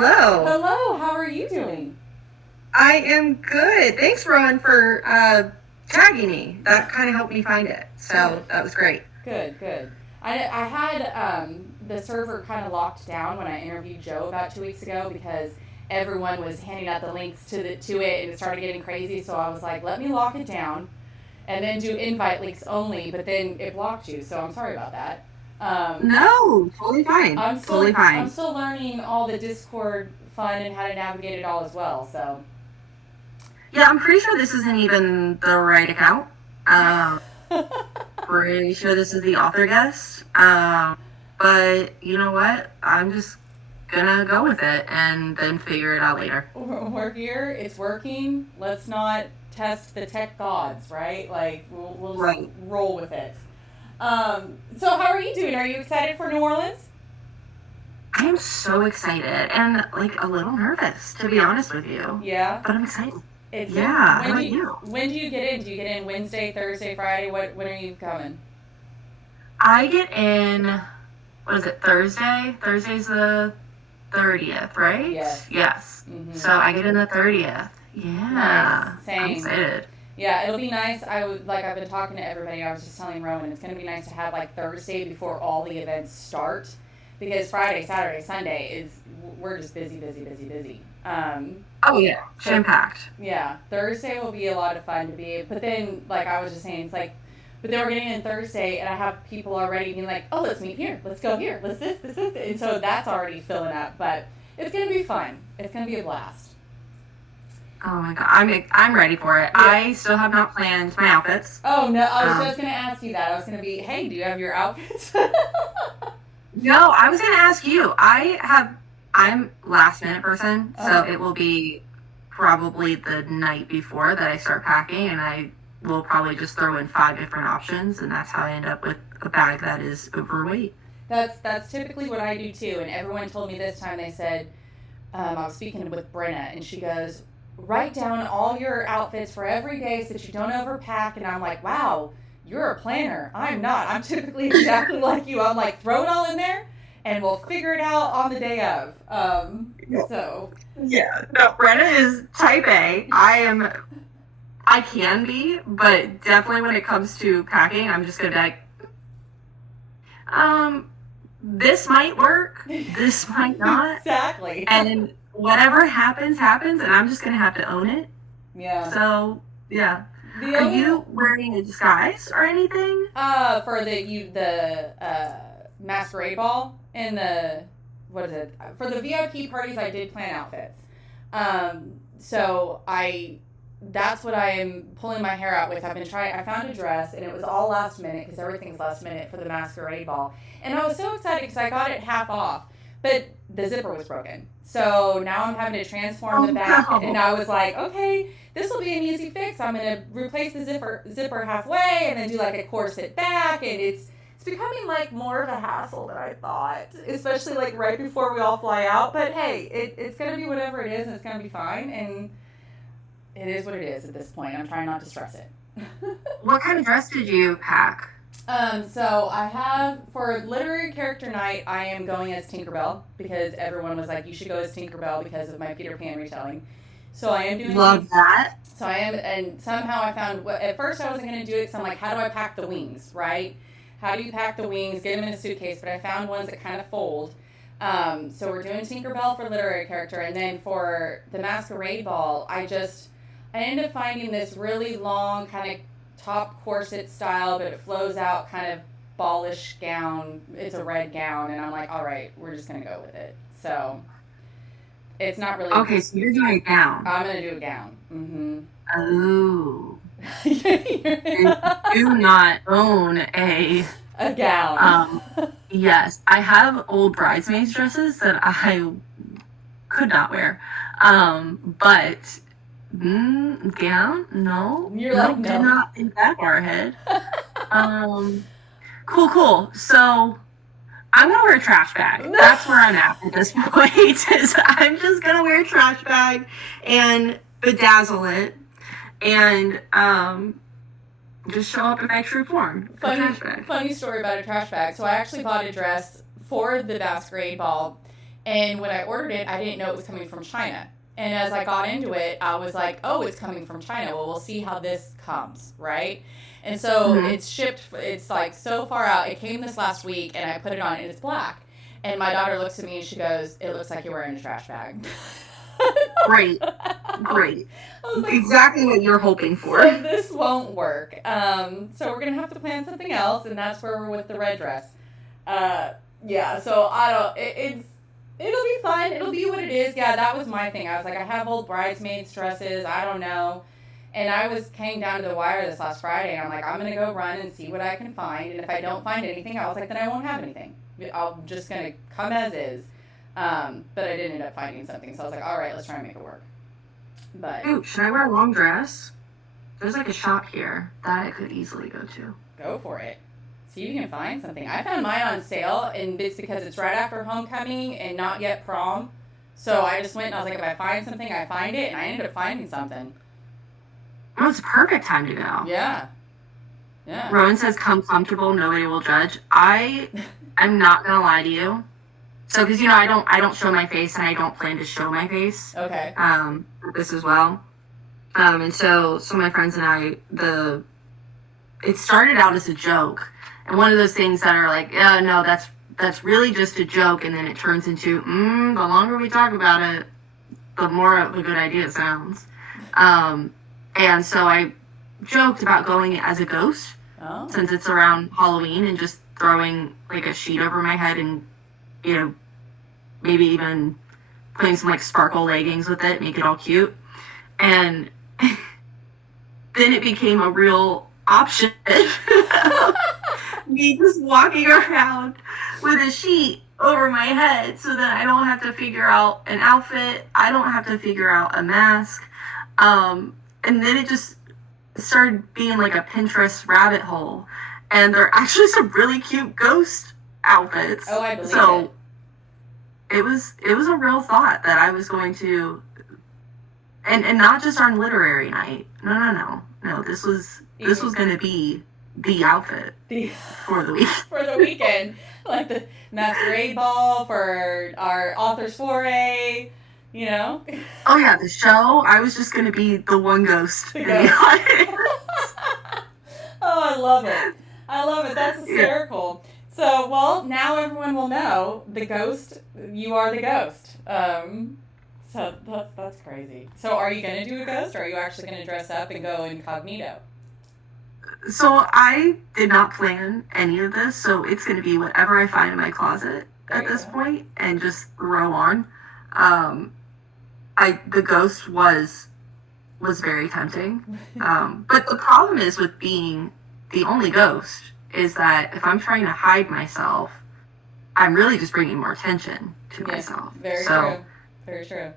Hello. Hello, how are you doing? I am good. Thanks, Rowan, for tagging me. That kind of helped me find it. So Good, that was great. good. I had the server kind of locked down when I interviewed Joe about 2 weeks ago because everyone was handing out the links to it and it started getting crazy. So I was like, let me lock it down and then do invite links only. But then it blocked you, so I'm sorry about that. Um, No, totally fine. Totally I'm fine. still learning all the Discord fun and how to navigate it all as well. So. Yeah, I'm pretty sure this isn't even the right account. Pretty sure this is the author guest. But you know what? I'm just gonna go with it and then figure it out later. We're here. It's working. Let's not test the tech gods, right? Like we'll just Right. roll with it. So how are you doing? Are you excited for New Orleans? I am so excited and like a little nervous, to be honest with you. Yeah. But I'm excited. It's good. Yeah. How about you? When do you get in? Do you get in Wednesday, Thursday, Friday? When are you coming? I get in, what is it, Thursday? Thursday's the 30th, right? Yes. Yes. Mm-hmm. So I get in the 30th. Nice. Yeah. I'm Same. excited. Yeah, it'll be nice. I've been talking to everybody. I was just telling Rowan it's gonna be nice to have like Thursday before all the events start, because Friday, Saturday, Sunday is we're just busy. Oh, yeah. So Jam packed. yeah, Thursday will be a lot of fun to be. But then, like I was just saying, it's like, but then we're getting in Thursday, and I have people already being like, "Oh, let's meet here. Let's go here. Let's this," and so that's already filling up. But it's gonna be fun. It's gonna be a blast. Oh, my God. I'm ready for it. Yeah. I still have not planned my outfits. Oh no, I was Um, just gonna ask you that. I was gonna be, hey, do you have your outfits? no, I was going to ask you. I'm last minute person, so Oh, it will be probably the night before that I start packing, and I will probably just throw in five different options, and that's how I end up with a bag that is overweight. that's typically what I do too. And everyone told me this time. They said I was speaking with Brenna, and she goes, write down all your outfits for every day so that you don't overpack. And I'm like, wow, you're a planner. I'm not. I'm typically exactly like you. I'm like, throw it all in there, and we'll figure it out on the day of. So Yeah. No, Brenna is type A. I can be, but definitely when it comes to packing, I'm just gonna be like, um, this might work, this might not, exactly. and whatever happens, happens, and I'm just gonna have to own it. Yeah. So, yeah. The Are only you wearing a disguise or anything? for the masquerade ball and the what is it for the VIP parties, I did plan outfits. So I that's what I am pulling my hair out with. I found a dress, and it was all last minute because everything's last minute for the masquerade ball, and I was so excited because I got it half off, but the zipper was broken. So now I'm having to transform the Oh back, and no. I was like, okay, this will be an easy fix. I'm gonna replace the zipper halfway, and then do like a corset back, and it's becoming like more of a hassle than I thought, especially like right before we all fly out. But hey, it's gonna be whatever it is, and it's gonna be fine, and it is what it is at this point. I'm trying not to stress it. What kind of dress did you pack? So I have for literary character night, I am going as Tinkerbell because everyone was like, "You should go as Tinkerbell" because of my Peter Pan retelling. So I am doing. Love that. So I am, and somehow I found. At first, I wasn't going to do it because I'm like, "How do I pack the wings?" Right? How do you pack the wings? Get them in a suitcase. But I found ones that kind of fold. So we're doing Tinkerbell for literary character, and then for the masquerade ball, I ended up finding this really long kind of top corset style, but it flows out kind of ballish gown. It's a red gown, and I'm like, all right, we're just gonna go with it. So it's not really. Okay, so you're doing a gown. I'm gonna do a gown. Mm-hmm. Oh. I do not own a A gown. um yes, I have old bridesmaids dresses that I could not wear. But gown? No. You're like, Nope, did no. not think that far ahead. Um cool. So I'm gonna wear a trash bag. That's where I'm at this point. Is I'm just gonna wear a trash bag and bedazzle it and just show up in my true form. A trash bag. Funny story about a trash bag. So I actually bought a dress for the masquerade ball, And when I ordered it, I didn't know it was coming from China. And as I got into it, I was like, oh, it's coming from China. Well, we'll see how this comes, right? And so it's shipped, it's like so far out. It came this last week, and I put it on, and it's black. And my daughter looks at me, and she goes, it looks like you're wearing a trash bag. Great. Like, exactly what you're hoping for. So this won't work. So we're going to have to plan something else, and that's where we're with the red dress. Yeah, so I don't, it'll be fun. It'll be what it is. Yeah, that was my thing. I was like, I have old bridesmaids dresses. I don't know. And I came down to the wire this last Friday, and I'm like, I'm going to go run and see what I can find. And if I don't find anything, I was like, then I won't have anything. I'm just going to come as is. But I did end up finding something. So I was like, all right, let's try and make it work. But ooh, should I wear a long dress? There's like a shop here that I could easily go to. Go for it. See if you can find something. I found mine on sale, and it's because it's right after homecoming and not yet prom. So I just went and I was like, if I find something, I find it. And I ended up finding something. Well, it's a perfect time to go. Yeah. Rowan says, come comfortable, nobody will judge. I'm not going to lie to you. So, because, I don't show my face, and I don't plan to show my face. Okay. This as well. And so my friends and I, it started out as a joke. And one of those things that are like, yeah, no, that's really just a joke. And then it turns into, the longer we talk about it, the more of a good idea it sounds. And so I joked about going as a ghost, since it's around Halloween, and just throwing like a sheet over my head and, maybe even putting some like sparkle leggings with it, make it all cute. And then it became a real option. Me just walking around with a sheet over my head so that I don't have to figure out an outfit. I don't have to figure out a mask. And then it just started being like a Pinterest rabbit hole. And there are actually some really cute ghost outfits. Oh, I believe it. It was a real thought that I was going to, and not just on literary night. No. This was going to be the outfit for the week. For the weekend, like the masquerade ball for our author's foray. Oh yeah, the show. I was just going to be the one ghost. Oh, I love it. That's hysterical. Yeah. So, well, now everyone will know the ghost. You are the ghost. So that's crazy. So, are you going to do a ghost, or are you actually going to dress up and go incognito? So I did not plan any of this. So it's going to be whatever I find in my closet at this point, and just throw on. The ghost was very tempting. But the problem is with being the only ghost is that if I'm trying to hide myself, I'm really just bringing more attention to myself. Very true. Very true.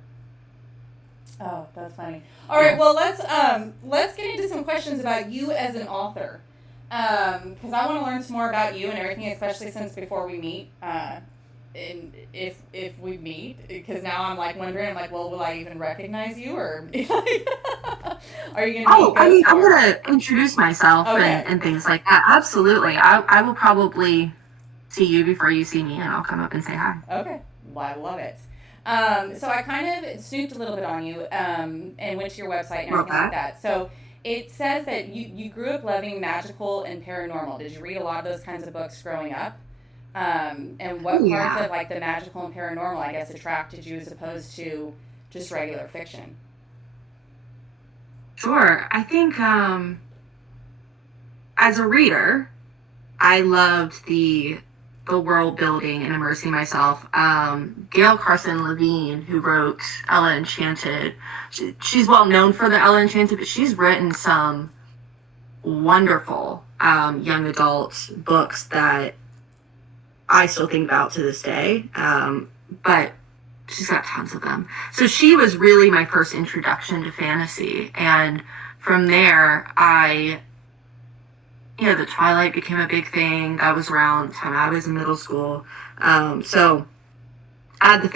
Oh, that's funny. All right, well, let's get into some questions about you as an author, because I want to learn some more about you and everything, especially since before we meet, and if we meet, because now I'm like wondering, well, will I even recognize you, or are you going to be I'm going to introduce myself and things like that. Absolutely. I will probably see you before you see me, and I'll come up and say hi. Okay. Well, I love it. So I kind of snooped a little bit on you, and went to your website and everything like that. So it says that you grew up loving magical and paranormal. Did you read a lot of those kinds of books growing up? And what parts of the magical and paranormal, I guess, attracted you as opposed to just regular fiction? Sure. I think as a reader, I loved the world building and immersing myself. Gail Carson Levine, who wrote Ella Enchanted, she's well known for the Ella Enchanted, but she's written some wonderful young adult books that I still think about to this day. But she's got tons of them. So she was really my first introduction to fantasy. And from there, the Twilight became a big thing. That was around the time I was in middle school. So add the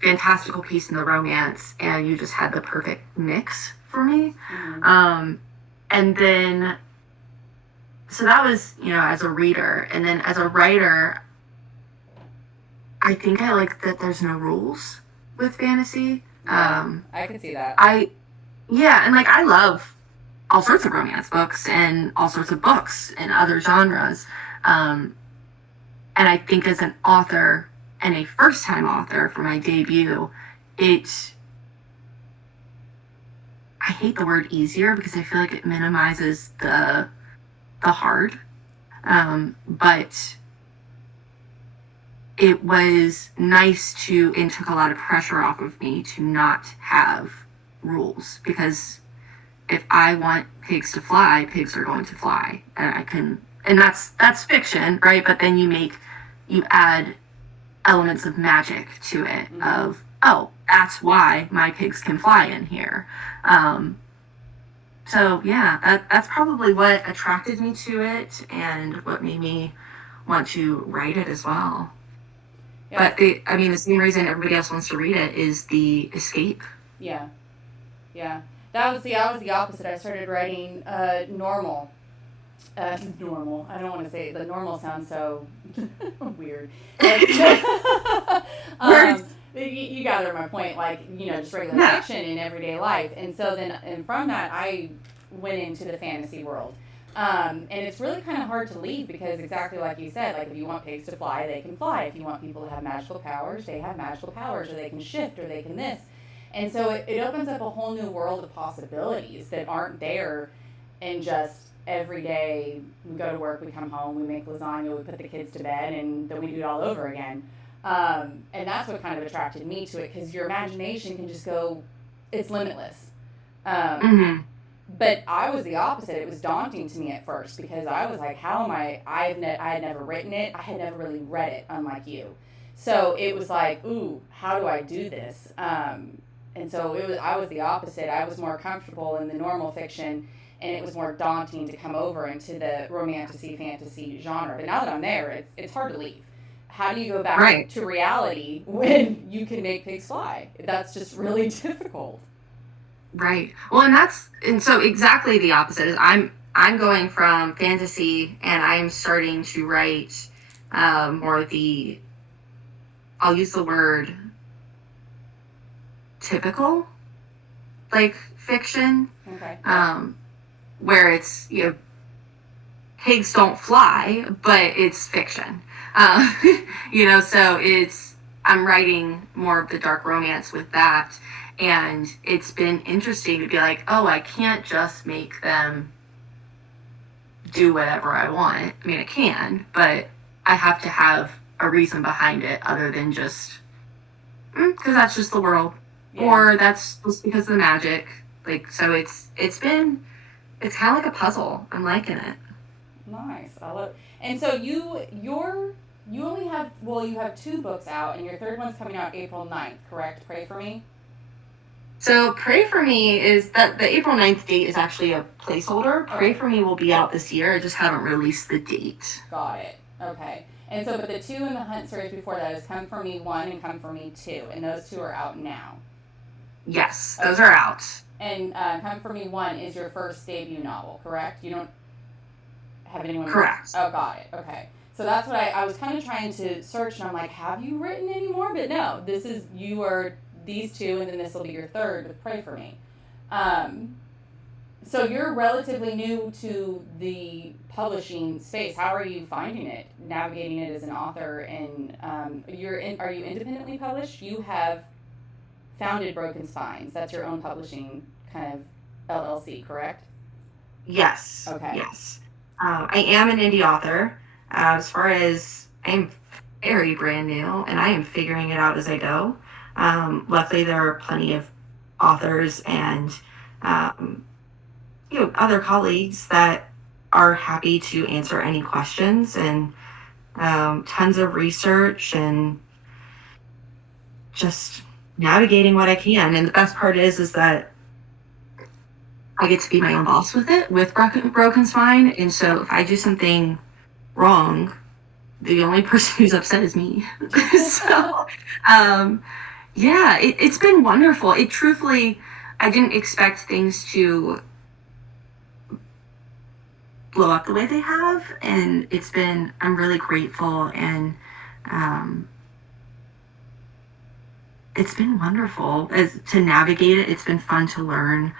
fantastical piece and the romance, and you just had the perfect mix for me. Mm-hmm. And then, so that was, as a reader. And then as a writer, I think I like that there's no rules with fantasy. Yeah, I can see that. Yeah, and like I love all sorts of romance books and all sorts of books in other genres. Um, and I think as an author and a first time author for my debut, it, I hate the word easier because I feel like it minimizes the hard. But it was nice to, and took a lot of pressure off of me to not have rules, because if I want pigs to fly, pigs are going to fly, and I can, and that's fiction, right? But then you add elements of magic to it, Mm-hmm. of, oh, that's why my pigs can fly in here. So yeah, that's probably what attracted me to it and what made me want to write it as well. Yeah. But the same reason everybody else wants to read it is the escape. Yeah. Yeah. I was the opposite. I started writing normal. Normal. I don't want to say it. The normal sounds so weird. You gather my point. Like, just regular fiction in everyday life. And so then, and from that, I went into the fantasy world. And it's really kind of hard to leave because exactly like you said, like if you want pigs to fly, they can fly. If you want people to have magical powers, they have magical powers, or they can shift, or they can this. And so it opens up a whole new world of possibilities that aren't there in just every day. We go to work, we come home, we make lasagna, we put the kids to bed, and then we do it all over again. And that's what kind of attracted me to it, because your imagination can just go, it's limitless. But I was the opposite. It was daunting to me at first because I was like, how am I had never written it. I had never really read it, unlike you. So it was like, ooh, how do I do this? And so I was the opposite. I was more comfortable in the normal fiction, and it was more daunting to come over into the fantasy genre. But now that I'm there, it's hard to leave. How do you go back to reality when you can make pigs fly? That's just really difficult. Right. Well, and so exactly the opposite is I'm going from fantasy, and I'm starting to write more I'll use the word typical, like fiction. Okay. Where it's, pigs don't fly, but it's fiction. So I'm writing more of the dark romance with that. And it's been interesting to be like, oh, I can't just make them do whatever I want. I mean, I can, but I have to have a reason behind it other than just, because that's just the world. Yeah. Or that's just because of the magic. Like, so it's kind of like a puzzle. I'm liking it. Nice. I love it. And so you only have, you have 2 books out, and your third one's coming out April 9th, correct? Pray for Me? So Pray for Me is that the April 9th date is actually a placeholder. Okay. Pray for Me will be out this year. I just haven't released the date. Got it. Okay. And so, but the 2 in the Hunt series before that is Come For Me 1 and Come For Me 2, and those 2 are out now. Yes, those are out. And Come For Me 1 is your first debut novel, correct? You don't have anyone... Correct. Oh, got it. Okay. So that's what I was kind of trying to search, and I'm like, have you written any more? But no, you are these 2, and then this will be your third with Pray For Me. So you're relatively new to the publishing space. How are you finding it, navigating it as an author? And are you independently published? You have founded Broken Spines. That's your own publishing kind of LLC, correct? Yes. Okay. Yes. I am an indie author. As far as I'm very brand new, and I am figuring it out as I go. Luckily, there are plenty of authors and other colleagues that are happy to answer any questions, and tons of research and just navigating what I can. And the best part is that I get to be my own boss with it, with Broken Spine. And so if I do something wrong, the only person who's upset is me. So, yeah, it's been wonderful. Truthfully, I didn't expect things to blow up the way they have. And I'm really grateful. And it's been wonderful to navigate it. It's been fun to learn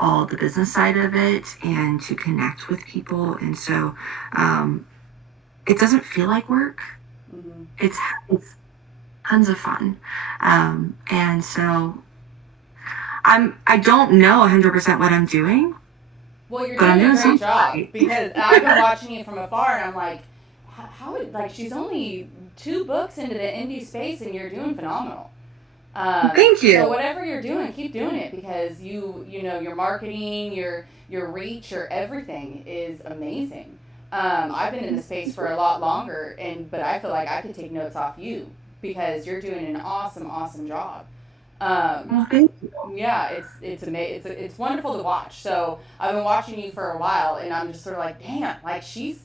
all the business side of it and to connect with people. And so it doesn't feel like work. Mm-hmm. It's tons of fun. And so I don't know 100% what I'm doing. Well, you're But I'm doing a doing great something job right. because I've been watching you from afar, and I'm like, how like she's only 2 books into the indie space, and you're doing phenomenal. Thank So you. whatever you're doing, keep doing it because you know your marketing, your reach, your everything is amazing. I've been in the space for a lot longer, but I feel like I could take notes off you because you're doing an awesome job. Um, Well, thank you. yeah, it's wonderful to watch. So I've been watching you for a while, and I'm just sort of like, damn, like she's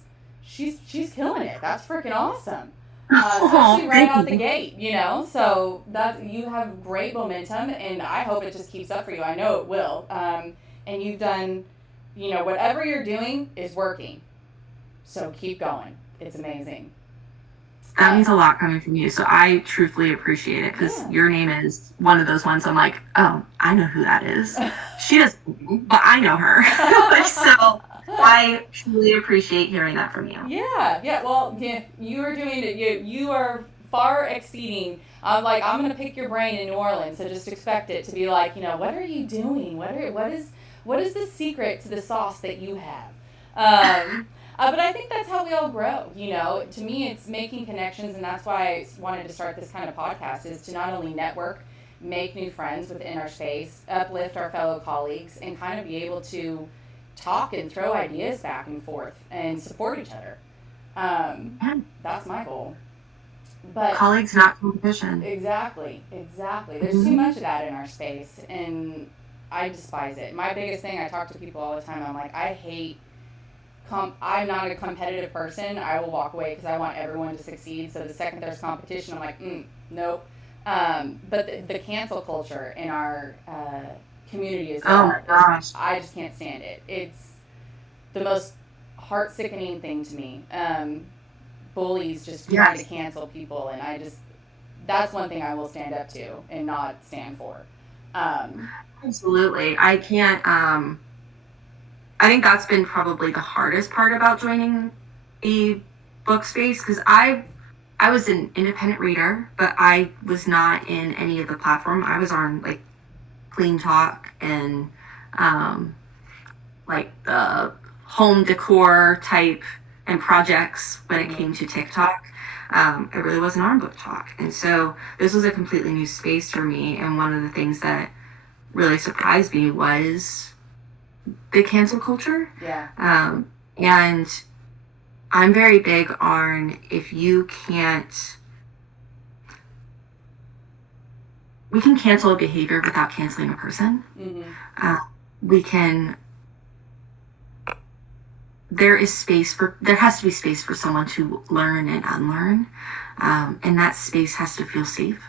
killing it. That's freaking awesome. Especially Oh, right thank out the you. gate, you know. So that you have great momentum, and I hope it just keeps up for you. I know it will. And you've done, whatever you're doing is working. So keep going. It's amazing. That means a lot coming from you. So I truthfully appreciate it because Yeah. your name is one of those ones I'm like, oh, I know who that is. She doesn't, but I know her. So I truly appreciate hearing that from you. Yeah. Well, yeah, you are doing it. You are far exceeding. I'm like, I'm gonna pick your brain in New Orleans, so just expect it to be like, what are you doing? What is the secret to the sauce that you have? But I think that's how we all grow. To me, it's making connections, and that's why I wanted to start this kind of podcast is to not only network, make new friends within our space, uplift our fellow colleagues, and kind of be able to talk and throw ideas back and forth and support each other. Yeah. That's my goal. But Colleagues, not competition. exactly. There's too much of that in our space, and I despise it. My biggest thing, I talk to people all the time. I'm like, I hate. I'm not a competitive person. I will walk away because I want everyone to succeed. So the second there's competition, I'm like, nope. But the cancel culture in our community as Oh well, my gosh. I just can't stand it. It's the most heart sickening thing to me. Bullies just trying to Yes. cancel people, and that's one thing I will stand up to and not stand for. Um, Absolutely. I can't I think that's been probably the hardest part about joining a book space because I was an independent reader, but I was not in any of the platform. I was on like Clean Talk and um, like the home decor type and projects when it came to TikTok. I really wasn't on Book Talk, and so this was a completely new space for me. And one of the things that really surprised me was the cancel culture. yeah. And I'm very big on if you can't, we can cancel a behavior without canceling a person. Mm-hmm. We can, there has to be space for someone to learn and unlearn. And that space has to feel safe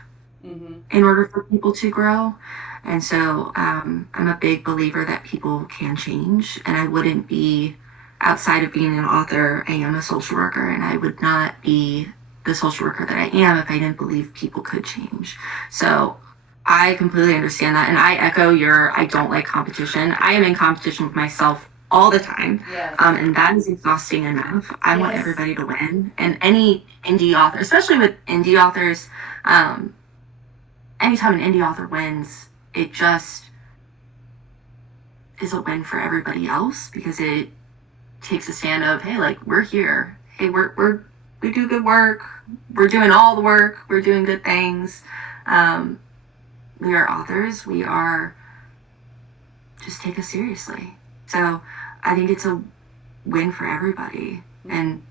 Mm-hmm. in order for people to grow. And so I'm a big believer that people can change, and I wouldn't be outside of being an author. I am a social worker, and I would not be the social worker that I am if I didn't believe people could change. So I completely understand that, and I echo I don't like competition. I am in competition with myself all the time, Yes. and that is exhausting enough. I want Yes. everybody to win, and any indie author, especially with indie authors, anytime an indie author wins, it just is a win for everybody else because it takes a stand of, hey, like, we're here. Hey, we do good work. We're doing all the work. We're doing good things. We are authors. We are, just take us seriously. So I think it's a win for everybody. And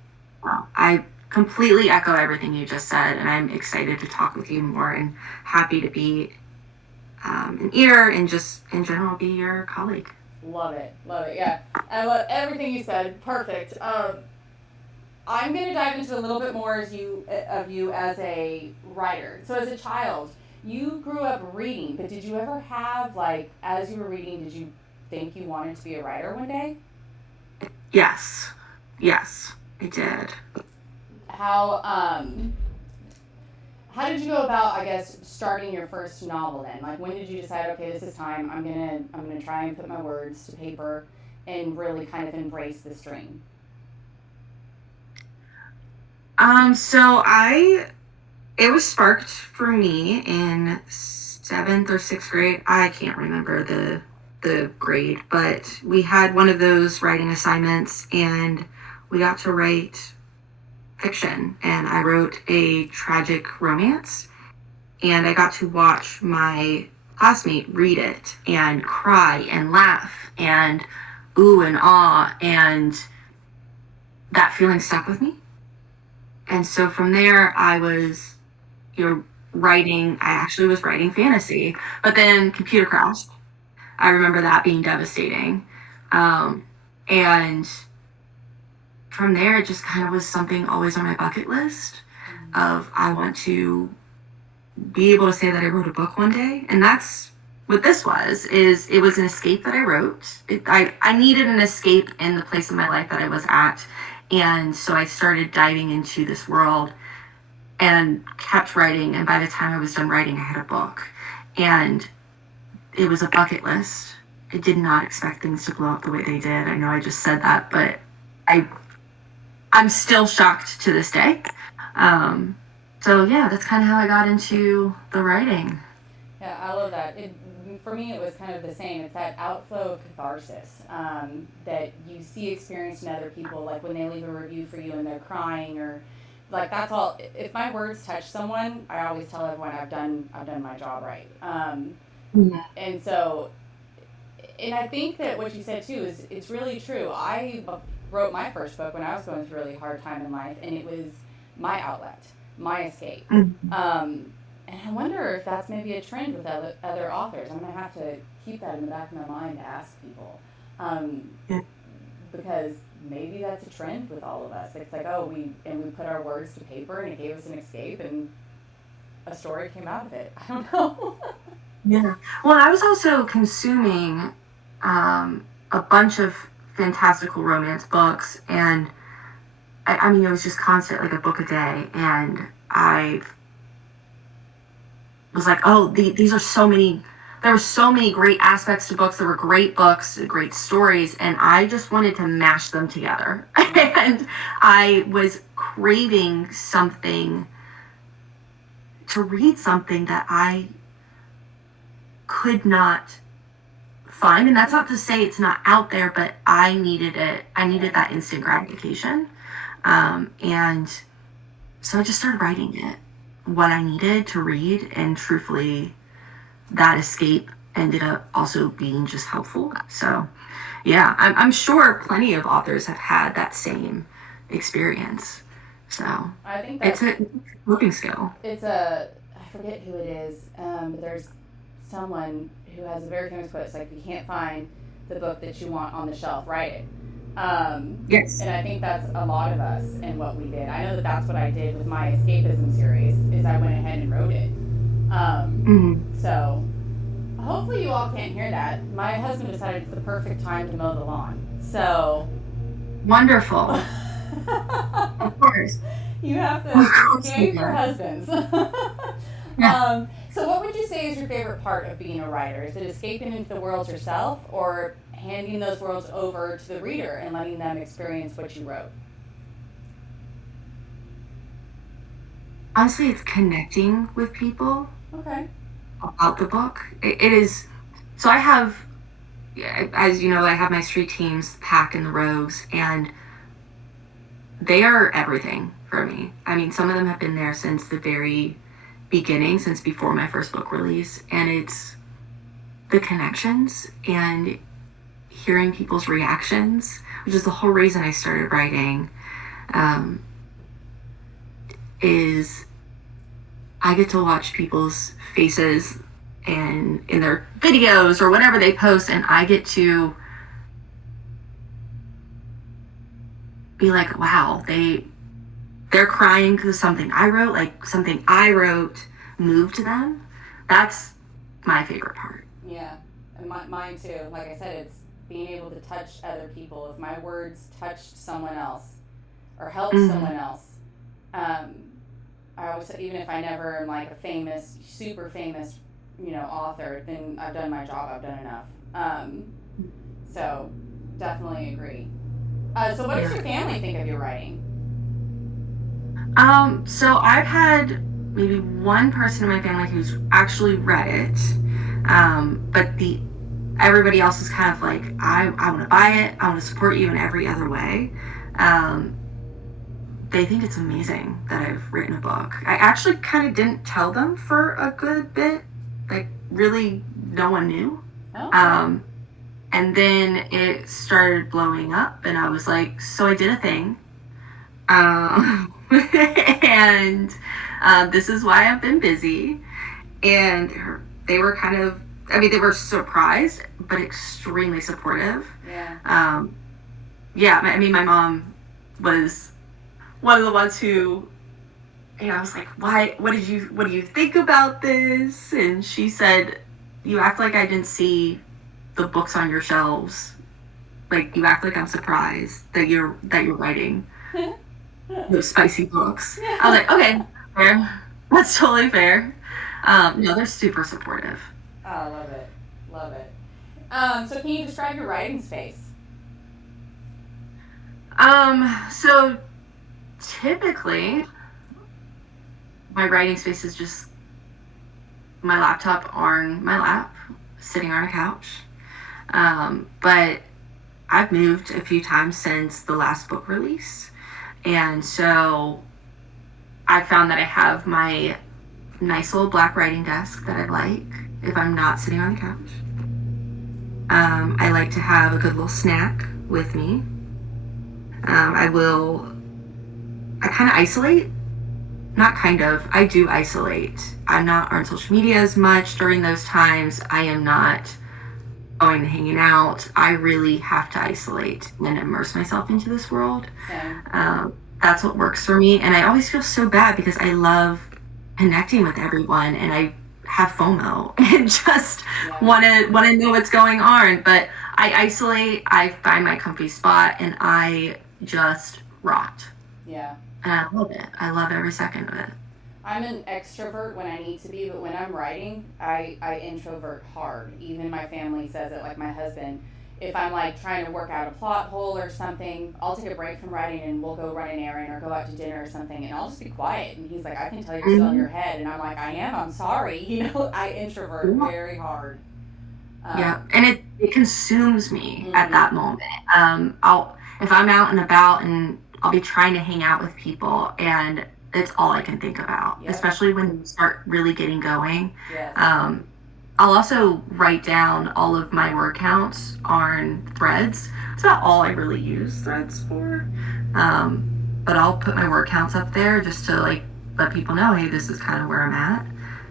well, I completely echo everything you just said, and I'm excited to talk with you more and happy to be an ear and just in general be your colleague. Love it. Yeah, I love everything you said. Perfect. I'm going to dive into a little bit more of you as a writer. So as a child, you grew up reading, but did you ever have, like, as you were reading, did you think you wanted to be a writer one day? Yes, I did. How did you go about, I guess, starting your first novel then? Like, when did you decide, okay, this is time, I'm gonna try and put my words to paper and really kind of embrace this dream? It was sparked for me in 7th or 6th grade. I can't remember the grade, but we had one of those writing assignments, and we got to write fiction, and I wrote a tragic romance, and I got to watch my classmate read it and cry and laugh and ooh and ah, and that feeling stuck with me. And so from there, I was, writing. I actually was writing fantasy, but then computer crashed. I remember that being devastating. And from there, it just kind of was something always on my bucket list of I want to be able to say that I wrote a book one day. And that's what this was, is it was an escape that I wrote. I needed an escape in the place of my life that I was at. And so I started diving into this world and kept writing. And by the time I was done writing, I had a book. And it was a bucket list. I did not expect things to blow up the way they did. I know I just said that, but I'm still shocked to this day. So yeah, that's kind of how I got into the writing. Yeah, I love that. For me, it was kind of the same. It's that outflow of catharsis that you see experienced in other people, like when they leave a review for you and they're crying, or like that's all. If my words touch someone, I always tell everyone I've done my job right. And so, and I think that what you said too is it's really true. I wrote my first book when I was going through a really hard time in life, and it was my outlet, my escape. And I wonder if that's maybe a trend with other authors. I'm going to have to keep that in the back of my mind to ask people. Because maybe that's a trend with all of us. It's like, oh, we put our words to paper and it gave us an escape and a story came out of it. I don't know. Yeah. Well, I was also consuming a bunch of fantastical romance books, and I mean, it was just constant, like a book a day. And I was like, oh, these are so many. There were so many great aspects to books. There were great books, great stories, and I just wanted to mash them together. And I was craving something, to read something that I could not find. And that's not to say it's not out there, but I needed it. I needed that instant gratification. And so I just started writing it, what I needed to read, and truthfully, that escape ended up also being just helpful. So yeah, I'm sure plenty of authors have had that same experience. So I think it's a coping skill. I forget who it is, but there's someone who has a very famous quote. It's like, if you can't find the book that you want on the shelf, write it. Yes. And I think that's a lot of us and what we did. I know that that's what I did with my escapism series, is I went ahead and wrote it. So hopefully you all can't hear that. My husband decided it's the perfect time to mow the lawn. So wonderful. Of course. You have to yay for husbands. Yeah. So what would you say is your favorite part of being a writer? Is it escaping into the worlds yourself, or handing those worlds over to the reader and letting them experience what you wrote? Honestly, it's connecting with people. Okay. About the book. It is. So I have, as you know, I have my street teams, Pack and the Rogues, and they are everything for me. I mean, some of them have been there since the very beginning, since before my first book release, and it's the connections and hearing people's reactions, which is the whole reason I started writing, is I get to watch people's faces and in their videos or whatever they post, and I get to be like, wow, they're crying because something I wrote, like something I wrote moved them. That's my favorite part. Yeah, and mine too. Like I said, it's being able to touch other people. If my words touched someone else or helped someone else, I always say, even if I never am like a famous, super famous, author, then I've done my job. I've done enough. So definitely agree. So what does Yeah. your family think of your writing? So I've had maybe one person in my family who's actually read it. But everybody else is kind of like, I want to buy it. I want to support you in every other way. Um, they think it's amazing that I've written a book. I actually kind of didn't tell them for a good bit. Like, really, no one knew. Okay. And then it started blowing up, and I was like, so I did a thing. And this is why I've been busy. And they were kind of, they were surprised, but extremely supportive. Yeah. Yeah, my mom was one of the ones who, I was like, why, what do you think about this? And she said, you act like I didn't see the books on your shelves. Like, you act like I'm surprised that you're writing those spicy books. I was like, okay, fair. That's totally fair. No, they're super supportive. Oh, I love it. Love it. So can you describe your writing space? So typically my writing space is just my laptop on my lap, sitting on a couch. But I've moved a few times since the last book release. And so I found that I have my nice little black writing desk that I like if I'm not sitting on the couch. I like to have a good little snack with me. I kind of isolate. Not kind of, I do isolate. I'm not on social media as much during those times. I am not going and hanging out. I really have to isolate and immerse myself into this world. That's what works for me. And I always feel so bad because I love connecting with everyone and I have FOMO and just want to know what's going on. But I isolate, I find my comfy spot, and I just rot. Yeah. And I love it. I love every second of it. I'm an extrovert when I need to be, but when I'm writing, I introvert hard. Even my family says it, like my husband. If I'm like trying to work out a plot hole or something, I'll take a break from writing and we'll go run an errand or go out to dinner or something, and I'll just be quiet. And he's like, I can tell you're still in your head. And I'm like, I am, I'm sorry. I introvert very hard. Yeah, and it consumes me at that moment. If I'm out and about and I'll be trying to hang out with people and it's all I can think about, especially when you start really getting going. Yes. I'll also write down all of my word counts on Threads. It's not all I really use Threads for, but I'll put my word counts up there just to like let people know, hey, this is kind of where I'm at,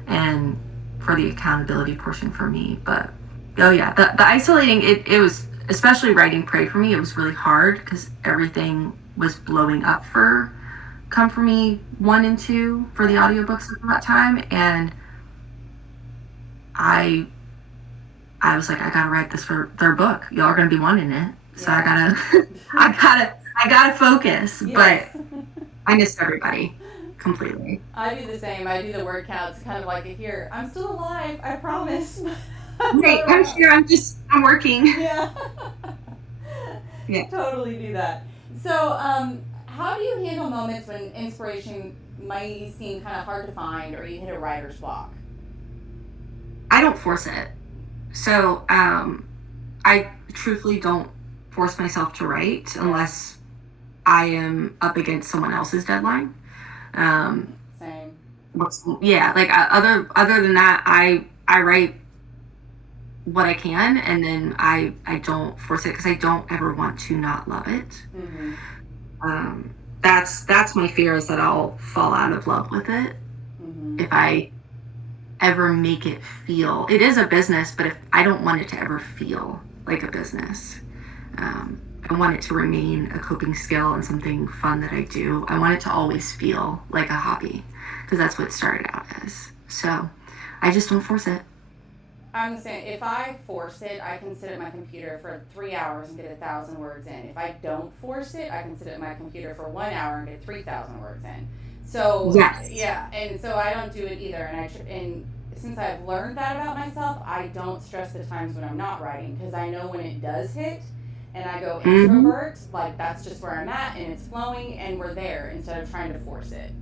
and for the accountability portion for me. But the isolating, it was, especially writing Pray For Me, it was really hard because everything was blowing up for Come For Me 1 and 2 for the audiobooks at that time, and I was like, I gotta write this for their book. Y'all are gonna be wanting it, so I gotta focus. Yes. But I missed everybody completely. I do the same. I do the word counts, kind of like here. I'm still alive. I promise. Right, I'm sure. I'm working. Yeah. Yeah. Totally do that. So, how do you handle moments when inspiration might seem kind of hard to find or you hit a writer's block? I don't force it. So, I truthfully don't force myself to write unless I am up against someone else's deadline. Same. Yeah, like other than that, I write what I can, and then I don't force it because I don't ever want to not love it. Mm-hmm. That's my fear, is that I'll fall out of love with it if I ever make it feel, it is a business, but if I don't want it to ever feel like a business. I want it to remain a coping skill and something fun that I do. I want it to always feel like a hobby because that's what it started out as. So I just don't force it. I'm saying, if I force it, I can sit at my computer for 3 hours and get 1,000 words in. If I don't force it, I can sit at my computer for 1 hour and get 3,000 words in. So Yes. yeah, and so I don't do it either. And since I've learned that about myself, I don't stress the times when I'm not writing, because I know when it does hit and I go Mm-hmm. introvert, like that's just where I'm at and it's flowing and we're there instead of trying to force it.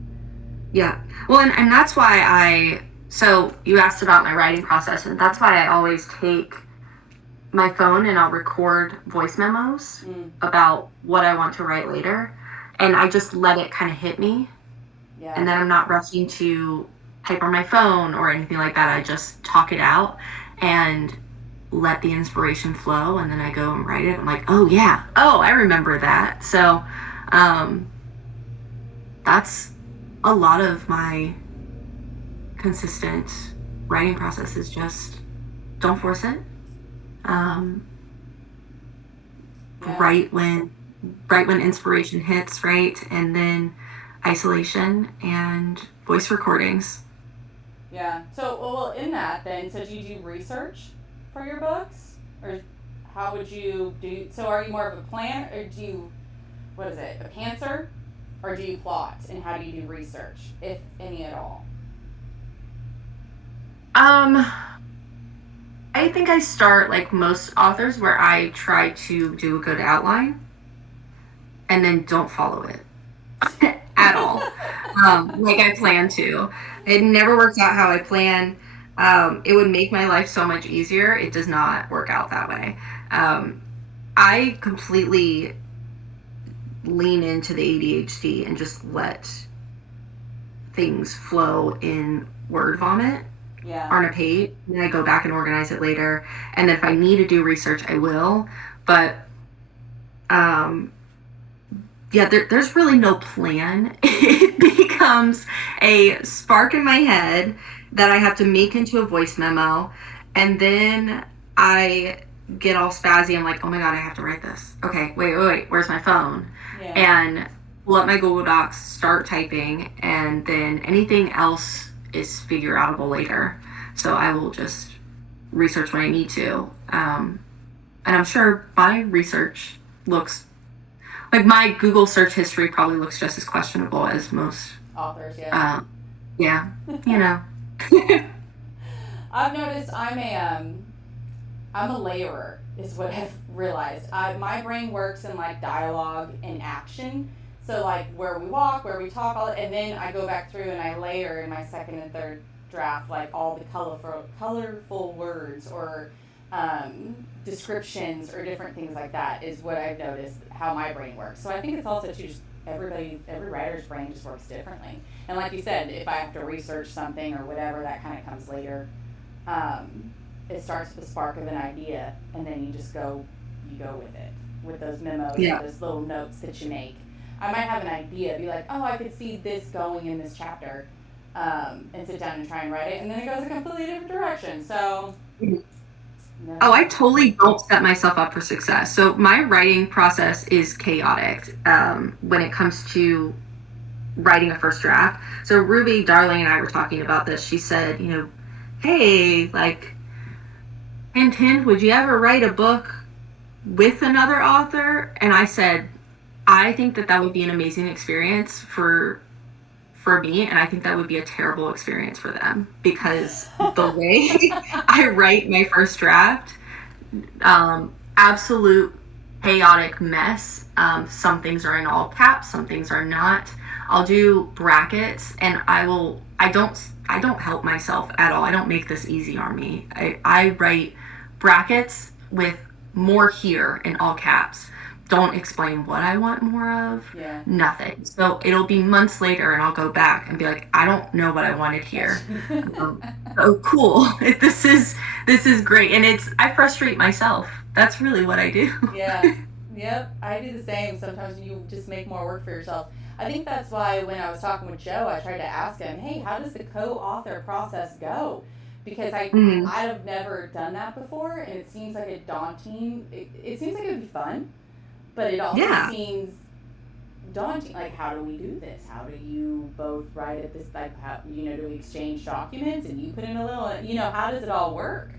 Yeah. Well, and that's why so you asked about my writing process, and that's why I always take my phone and I'll record voice memos about what I want to write later. And I just let it kind of hit me. Yeah. And then I'm not rushing to type on my phone or anything like that. I just talk it out and let the inspiration flow. And then I go and write it. I'm like, oh, yeah. Oh, I remember that. So that's a lot of my consistent writing process is just don't force it. Yeah. Write when inspiration hits, right? And then isolation and voice recordings. Yeah. So, well, in that then, so do you do research for your books? Or how would you do, so are you more of a planner, or do you, what is it, a pantser? Or do you plot, and how do you do research, if any at all? I think I start like most authors where I try to do a good outline and then don't follow it at all. Like I plan to. It never works out how I plan. It would make my life so much easier. It does not work out that way. I completely lean into the ADHD and just let things flow in word vomit on a page. And then I go back and organize it later. And then if I need to do research, I will. But yeah, there's really no plan. It becomes a spark in my head that I have to make into a voice memo. And then I get all spazzy. I'm like, oh my God, I have to write this. Okay, wait, where's my phone? Yeah. And pull up my Google Docs, start typing, and then anything else is figure outable later. So I will just research when I need to. And I'm sure my research looks like my Google search history probably looks just as questionable as most authors. Yeah. Yeah, you know. I've noticed I'm a layerer, is what I've realized. My brain works in like dialogue and action. So like where we walk, where we talk, and then I go back through and I layer in my second and third draft like all the colorful words or descriptions or different things like that is what I've noticed how my brain works. So I think it's also too just every writer's brain just works differently. And like you said, if I have to research something or whatever, that kind of comes later. It starts with the spark of an idea, and then you go with it with those memos, and those little notes that you make. I might have an idea, be like, oh, I could see this going in this chapter, and sit down and try and write it, and then it goes a completely different direction. So. No. Oh, I totally don't set myself up for success. So my writing process is chaotic when it comes to writing a first draft. So Ruby, Darling, and I were talking about this. She said, hey, like, hint, hint, would you ever write a book with another author? And I said, I think that would be an amazing experience for me, and I think that would be a terrible experience for them, because the way I write my first draft, absolute chaotic mess. Some things are in all caps, some things are not. I'll do brackets, and I don't help myself at all. I don't make this easy on me. I write brackets with more here in all caps. Don't explain what I want more of. Yeah. Nothing. So it'll be months later and I'll go back and be like, I don't know what I wanted here. Oh, cool. This is great. And I frustrate myself. That's really what I do. Yeah. Yep. I do the same. Sometimes you just make more work for yourself. I think that's why when I was talking with Joe, I tried to ask him, hey, how does the co-author process go? Because I've never done that before, and it seems like a daunting, it seems like it would be fun. But it also seems daunting. Like, how do we do this? How do you both write at this, like, how, do we exchange documents and you put in a little, how does it all work?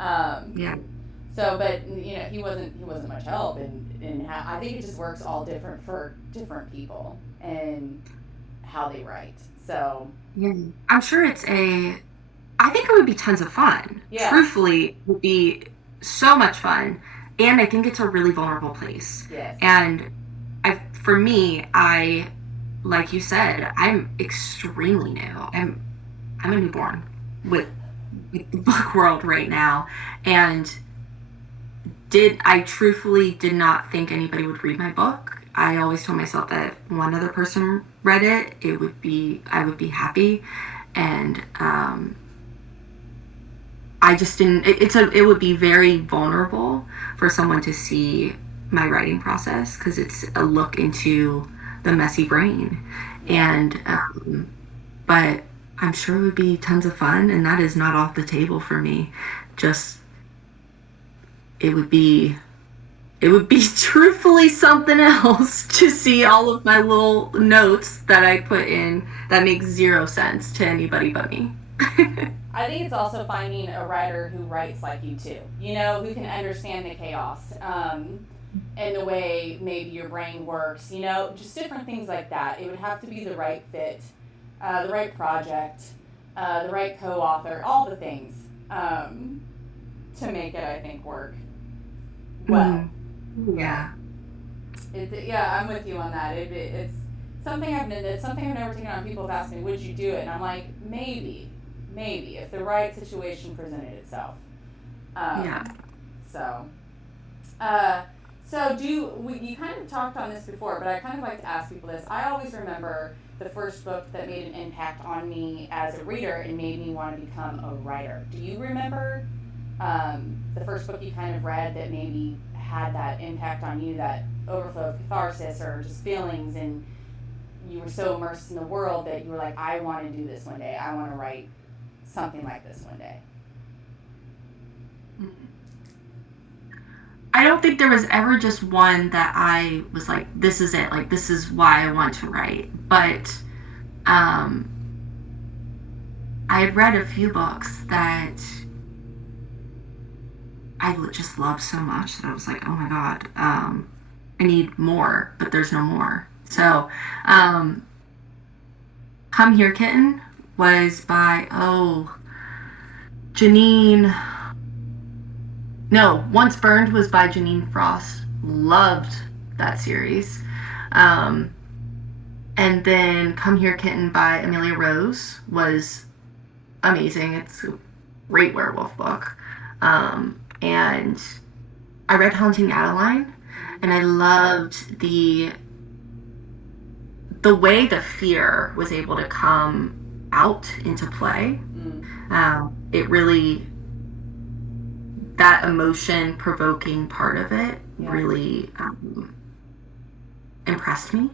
So, but, he wasn't much help. And I think it just works all different for different people. And how they write. So Yeah. I'm sure I think it would be tons of fun. Yeah. Truthfully, it would be so much fun. And I think it's a really vulnerable place. yes. And for me, like you said, I'm extremely new. I'm a newborn with the book world right now. And I truthfully did not think anybody would read my book. I always told myself that if one other person read it, I would be happy. And I just didn't. It would be very vulnerable for someone to see my writing process, because it's a look into the messy brain. And but I'm sure it would be tons of fun, and that is not off the table for me. Just it would be truthfully something else to see all of my little notes that I put in that make zero sense to anybody but me. I think it's also finding a writer who writes like you too, who can understand the chaos and the way maybe your brain works, just different things like that. It would have to be the right fit, the right project, the right co-author, all the things to make it, I think, work well. Yeah. I'm with you on that. It's something I've never taken on. People have asked me, would you do it? And I'm like, maybe, if the right situation presented itself. So you kind of talked on this before, but I kind of like to ask people this. I always remember the first book that made an impact on me as a reader and made me want to become a writer. Do you remember the first book you kind of read that maybe had that impact on you, that overflow of catharsis or just feelings, and you were so immersed in the world that you were like, I want to do this one day. I want to write something like this one day? I don't think there was ever just one that I was like, this is it, like this is why I want to write. But I had read a few books that I just loved so much that I was like, oh my God, I need more, but there's no more. So Come Here Kitten was by Janine. No, Once Burned was by Janine Frost. Loved that series. And then Come Here Kitten by Amelia Rose was amazing. It's a great werewolf book. And I read Haunting Adeline, and I loved the way the fear was able to come out into play. It really, that emotion provoking part of it really impressed me.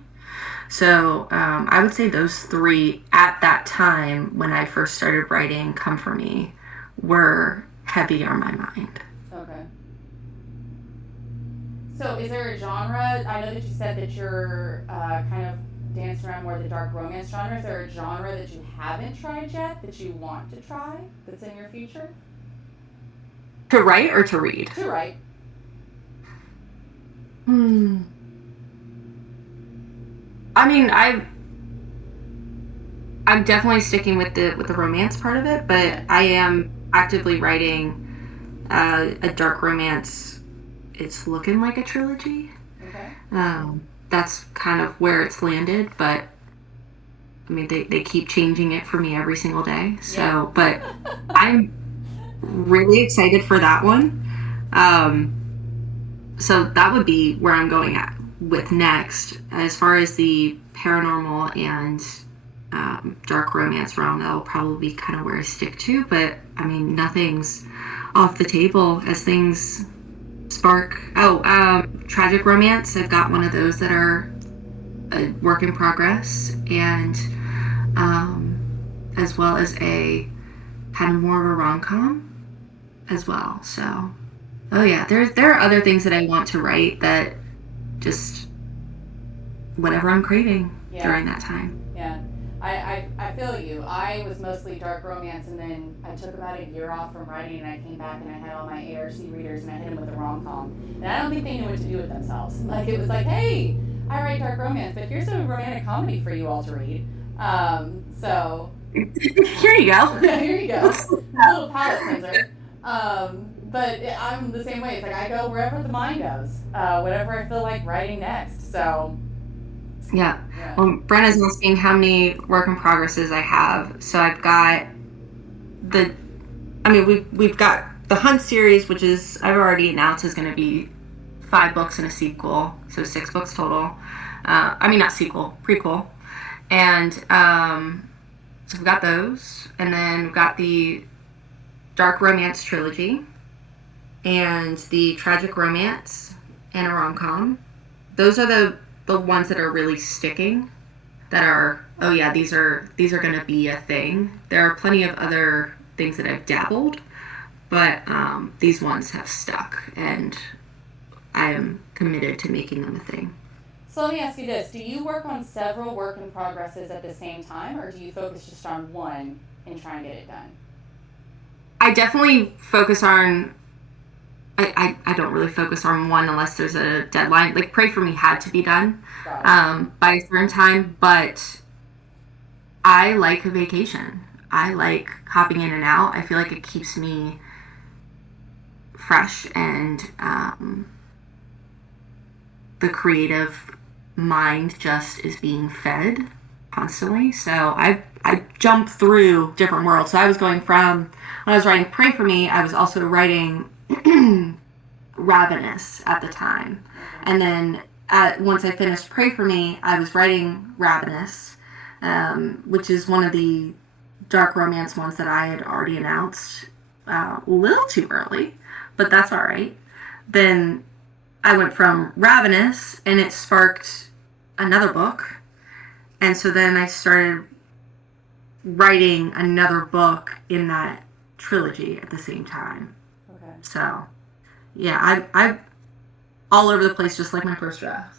So I would say those three at that time when I first started writing Come For Me were heavy on my mind. Okay. So is there a genre? I know that you said that you're kind of dancing around more the dark romance genre. Is there a genre that you haven't tried yet that you want to try that's in your future? To write or to read? To write. I mean, I'm definitely sticking with the romance part of it, but I am actively writing a dark romance. It's looking like a trilogy. Okay. That's kind of where it's landed, but I mean, they keep changing it for me every single day. So, but I'm really excited for that one. So that would be where I'm going at with next. As far as the paranormal and dark romance realm, that'll probably be kind of where I stick to. But I mean, nothing's off the table as things spark. Tragic romance. I've got one of those that are a work in progress, and as well as a kind of more of a rom-com as well. So, there are other things that I want to write that just whatever I'm craving during that time. Yeah. I feel you. I was mostly dark romance, and then I took about a year off from writing, and I came back and I had all my ARC readers, and I hit them with a rom-com. And I don't think they knew what to do with themselves. Like, it was like, hey, I write dark romance, but here's a romantic comedy for you all to read. So here you go. here you go, a little palate cleanser. But I'm the same way. It's like I go wherever the mind goes, whatever I feel like writing next. So Yeah. yeah. Well, Brenna's asking how many work in progresses I have. So I've got we've got the Hunt series, which is I've already announced is going to be 5 books and a sequel, so 6 books total. Not sequel, prequel, and so we've got those, and then we've got the dark romance trilogy, and the tragic romance, and a rom-com. Those are the ones that are really sticking. That are, oh yeah, these are going to be a thing. There are plenty of other things that I've dabbled, but these ones have stuck, and I am committed to making them a thing. So let me ask you this. Do you work on several work in progresses at the same time, or do you focus just on one and try and get it done? I definitely focus on, I don't really focus on one unless there's a deadline. Like Pray For Me had to be done by a certain time, but I like a vacation. I like hopping in and out. I feel like it keeps me fresh, and the creative mind just is being fed constantly. So I jump through different worlds. So I was going from, when I was writing Pray For Me, I was also writing Ravenous at the time. And then once I finished Pray For Me, I was writing Ravenous, which is one of the dark romance ones that I had already announced a little too early, but that's all right. Then I went from Ravenous, and it sparked another book. And so then I started writing another book in that trilogy at the same time. Okay. So, yeah, I all over the place, just like my first draft.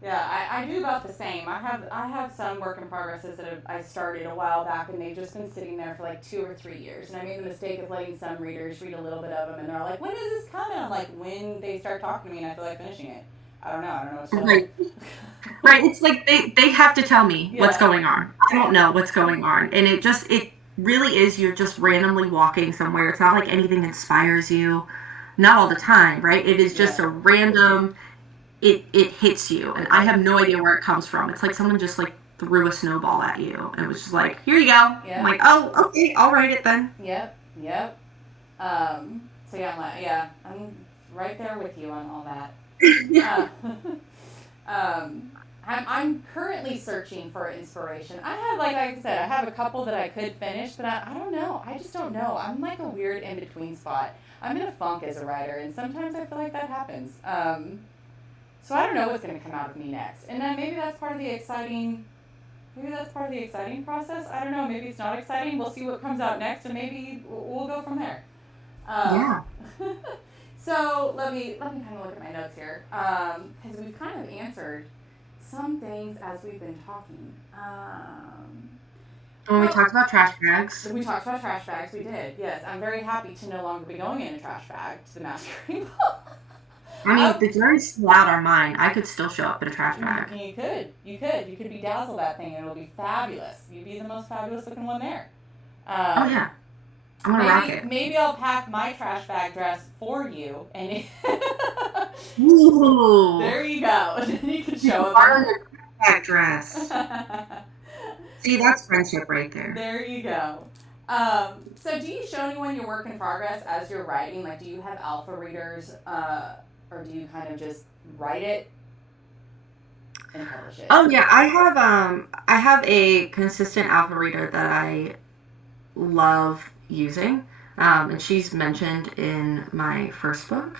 Yeah, I do about the same. I have some work in progresses that I started a while back, and they've just been sitting there for like 2 or 3 years. And I made the mistake of letting some readers read a little bit of them, and they're like, "When is this coming?" I'm like, "When they start talking to me and I feel like finishing it." I don't know what's going on. Right. It's like they have to tell me what's going on. I don't know what's going on, and it really is. You're just randomly walking somewhere. It's not like anything inspires you. Not all the time, right? It is just a random. It hits you, and I have no idea where it comes from. It's like someone just like threw a snowball at you, and it was just like, here you go. Yep. I'm like, oh, okay, I'll write it then. Yep. So yeah, I'm right there with you on all that. I'm currently searching for inspiration. I have, like I said, I have a couple that I could finish, but I don't know. I just don't know. I'm like a weird in-between spot. I'm in a funk as a writer, and sometimes I feel like that happens. So I don't know what's going to come out of me next. And then maybe that's part of the exciting process. I don't know. Maybe it's not exciting. We'll see what comes out next, and maybe we'll go from there. Yeah. So let me kind of look at my notes here, because we've kind of answered some things as we've been talking. When we talked about trash bags. We talked about trash bags. We did. Yes, I'm very happy to no longer be going in a trash bag to the masquerade ball. The jury's still out on mine. I could still show up in a trash bag. You could be dazzled that thing, and it'll be fabulous. You'd be the most fabulous looking one there. Oh yeah, I'm gonna rock it. Maybe I'll pack my trash bag dress for you, and Ooh. There you go. You can show up. Borrow your trash bag dress. See, that's friendship right there. There you go. So do you show anyone your work in progress as you're writing? Like, do you have alpha readers, or do you kind of just write it and publish it? Oh yeah, I have a consistent alpha reader that I love using, and she's mentioned in my first book.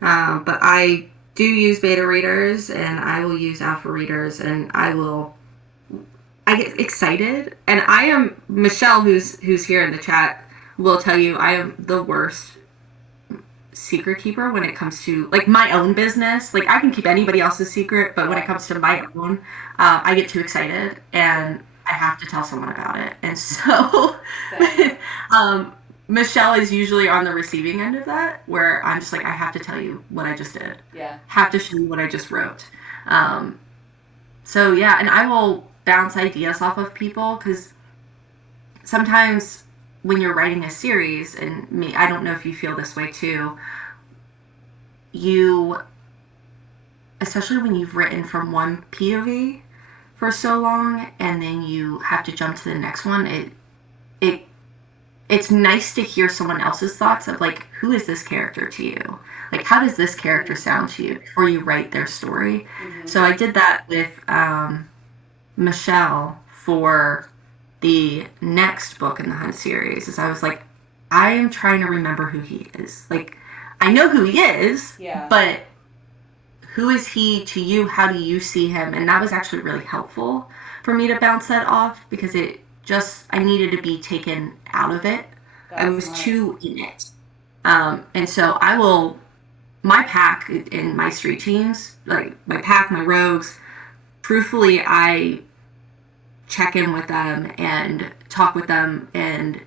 But I do use beta readers, and I will use alpha readers, and I get excited, and I am Michelle, who's here in the chat, will tell you I am the worst secret keeper when it comes to like my own business. Like I can keep anybody else's secret, but when it comes to my own, I get too excited and I have to tell someone about it. And so Michelle is usually on the receiving end of that, where I'm just like, I have to tell you what I just did. Yeah. Have to show you what I just wrote. So yeah, and I will bounce ideas off of people because sometimes when you're writing a series, and me, I don't know if you feel this way too, you, especially when you've written from one POV for so long and then you have to jump to the next one, it it's nice to hear someone else's thoughts of like, who is this character to you? Like, how does this character sound to you before you write their story? Mm-hmm. So I did that with Michelle for the next book in the Hunt series. Is I was like, I am trying to remember who he is. Like, I know who he is, Yeah. but who is he to you? How do you see him? And that was actually really helpful for me to bounce that off because I needed to be taken out of it. I was too in it. And so my pack in my street teams, like my pack, my rogues, truthfully, I check in with them and talk with them, and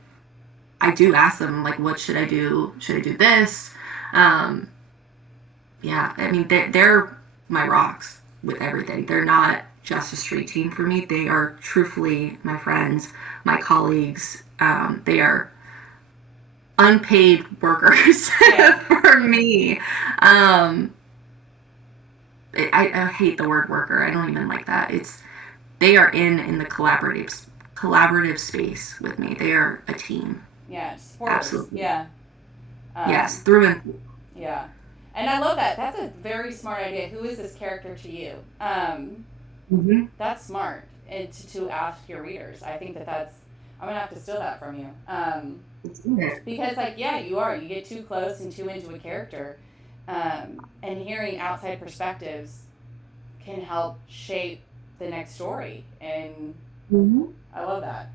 I do ask them, like, what should I do? Should I do this? Yeah, I mean, they're my rocks with everything. They're not just a street team for me. They are truthfully my friends, my colleagues. They are unpaid workers for me. I hate the word worker. I don't even like that. They are in the collaborative space with me. They are a team. Yeah, supporters. Absolutely. Yeah. Yes, through and through. Yeah. And I love that. That's a very smart idea. Who is this character to you? That's smart. And to ask your readers. I think that's, I'm going to have to steal that from you. Because, like, yeah, you get too close and too into a character. And hearing outside perspectives can help shape the next story. And I love that.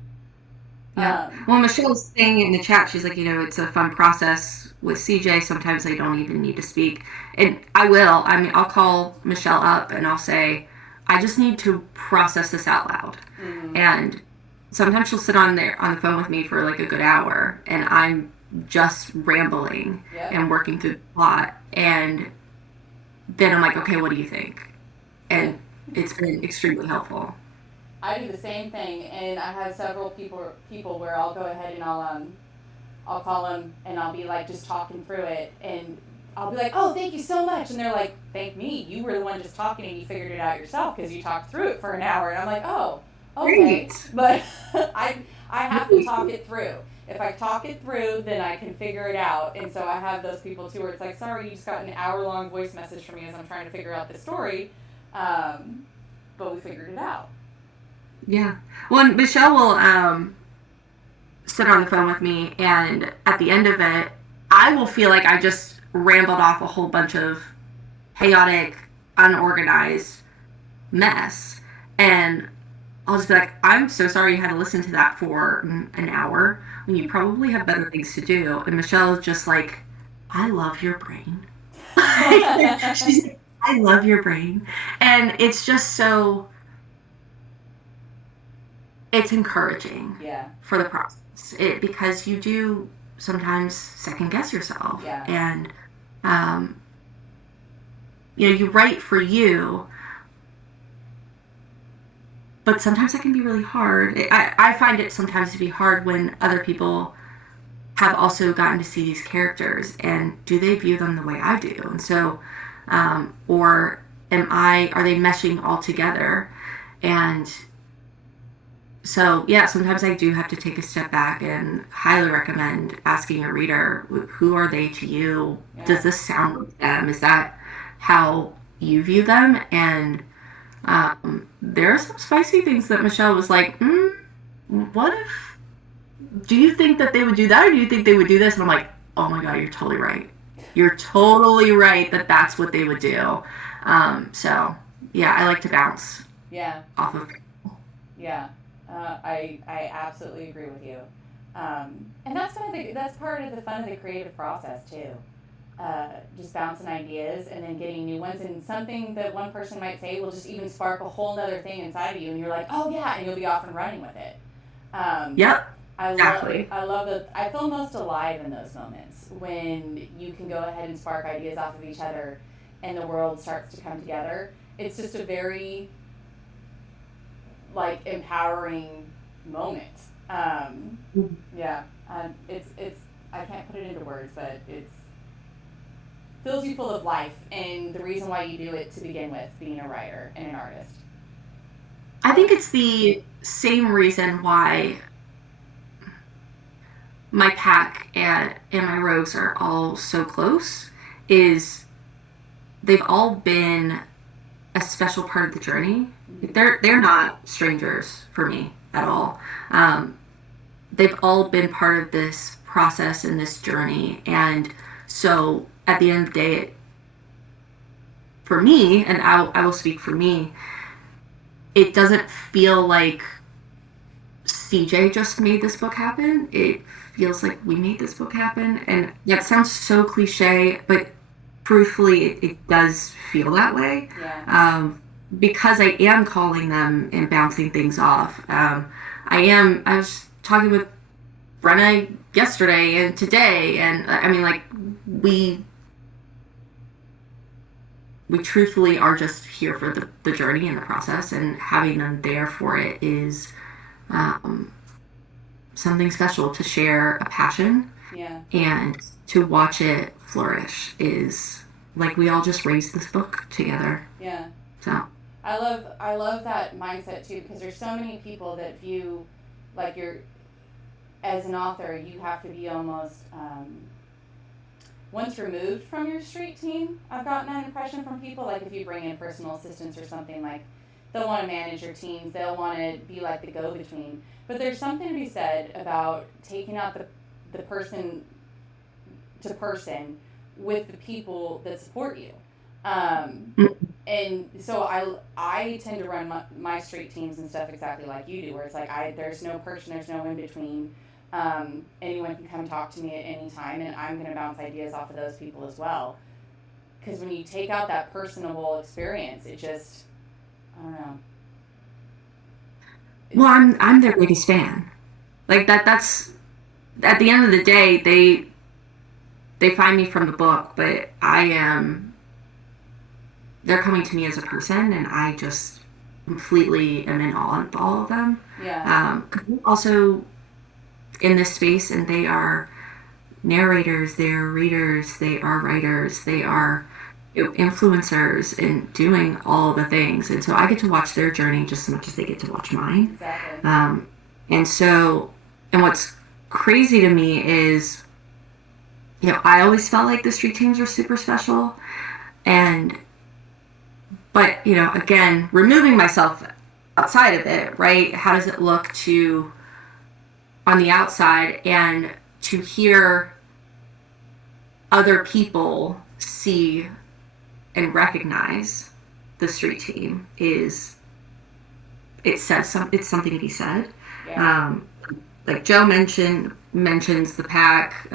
Yeah. Well, Michelle was saying in the chat, she's like, it's a fun process with CJ. Sometimes I don't even need to speak. And I will. I mean, I'll call Michelle up and I'll say, I just need to process this out loud. And sometimes she'll sit on the phone with me for like a good hour and I'm just rambling and working through the plot. And then I'm like, okay, what do you think? And it's been extremely helpful. I do the same thing, and I have several people where I'll go ahead and I'll call them and I'll be like just talking through it, and I'll be like, oh, thank you so much, and they're like, thank me, you were the one just talking and you figured it out yourself because you talked through it for an hour, and I'm like, oh, okay, but I have to talk it through. If I talk it through, then I can figure it out, and so I have those people too where it's like, sorry, you just got an hour-long voice message from me as I'm trying to figure out this story, but we figured it out. Yeah. Well, Michelle will sit on the phone with me, and at the end of it, I will feel like I just rambled off a whole bunch of chaotic, unorganized mess. And I'll just be like, I'm so sorry you had to listen to that for an hour when you probably have better things to do. And Michelle is just like, I love your brain. She's like, I love your brain. And it's just so... it's encouraging for the process because you do sometimes second guess yourself and you write for you, but sometimes that can be really hard. I find it sometimes to be hard when other people have also gotten to see these characters and do they view them the way I do, and so or are they meshing all together? And so, yeah, sometimes I do have to take a step back and highly recommend asking your reader, who are they to you? Yeah. Does this sound like them? Is that how you view them? And there are some spicy things that Michelle was like, what if, do you think that they would do that, or do you think they would do this? And I'm like, oh my God, you're totally right. You're totally right that that's what they would do. So, yeah, I like to bounce off of people. Yeah. I absolutely agree with you, and that's part of the fun of the creative process too. Just bouncing ideas and then getting new ones, and something that one person might say will just even spark a whole other thing inside of you, and you're like, oh yeah, and you'll be off and running with it. Exactly. I love it. I feel most alive in those moments when you can go ahead and spark ideas off of each other, and the world starts to come together. It's just a very like empowering moment. Yeah, it's I can't put it into words, but it's fills you full of life, and the reason why you do it to begin with, being a writer and an artist. I think it's the same reason why my pack and my rogues are all so close, is they've all been a special part of the journey. They're not strangers for me at all. They've all been part of this process and this journey, and so at the end of the day, for me, and I will speak for me, it doesn't feel like CJ just made this book happen. It feels like we made this book happen. And that sounds so cliche, but truthfully, it does feel that way. Yeah. Because I am calling them and bouncing things off. I was talking with Brenna yesterday and today, and I mean, like, we truthfully are just here for the journey and the process, and having them there for it is something special. To share a passion, Yeah. and to watch it flourish is like we all just raised this book together. Yeah. So I love that mindset too, because there's so many people that view, like, you're, as an author, you have to be almost once removed from your street team. I've gotten that impression from people. Like, if you bring in personal assistants or something, like, they'll want to manage your teams. They'll want to be like the go-between. But there's something to be said about taking out the person to person with the people that support you. And so I tend to run my street teams and stuff exactly like you do, where it's like there's no person, there's no in between. Anyone can come talk to me at any time, and I'm going to bounce ideas off of those people as well. Because when you take out that personable experience, it just, I don't know. well, I'm their biggest fan. Like that's at the end of the day, they find me from the book, but they're coming to me as a person, and I just completely am in awe of all of them. Yeah. Also in this space, and they are narrators, they are readers, they are writers, they are influencers, and doing all the things, and so I get to watch their journey just as much as they get to watch mine. Exactly. And what's crazy to me is, I always felt like the street teams were super special, but again, removing myself outside of it, right? How does it look on the outside, and to hear other people see and recognize the street team it's something to be said. Yeah. Like Joe mentions the pack,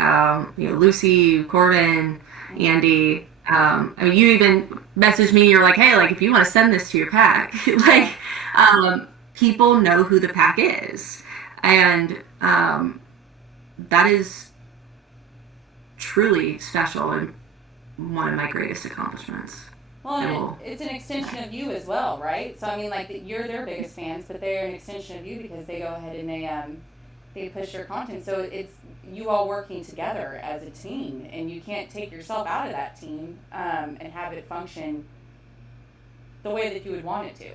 Lucy, Corbin, Andy. I mean, you even messaged me. You're like, hey, like, if you want to send this to your pack, like, people know who the pack is, and that is truly special and one of my greatest accomplishments. Well, and it's an extension of you as well, right? So I mean, like, you're their biggest fans, but they're an extension of you because they go ahead and they push your content. So it's you all working together as a team, and you can't take yourself out of that team and have it function the way that you would want it to.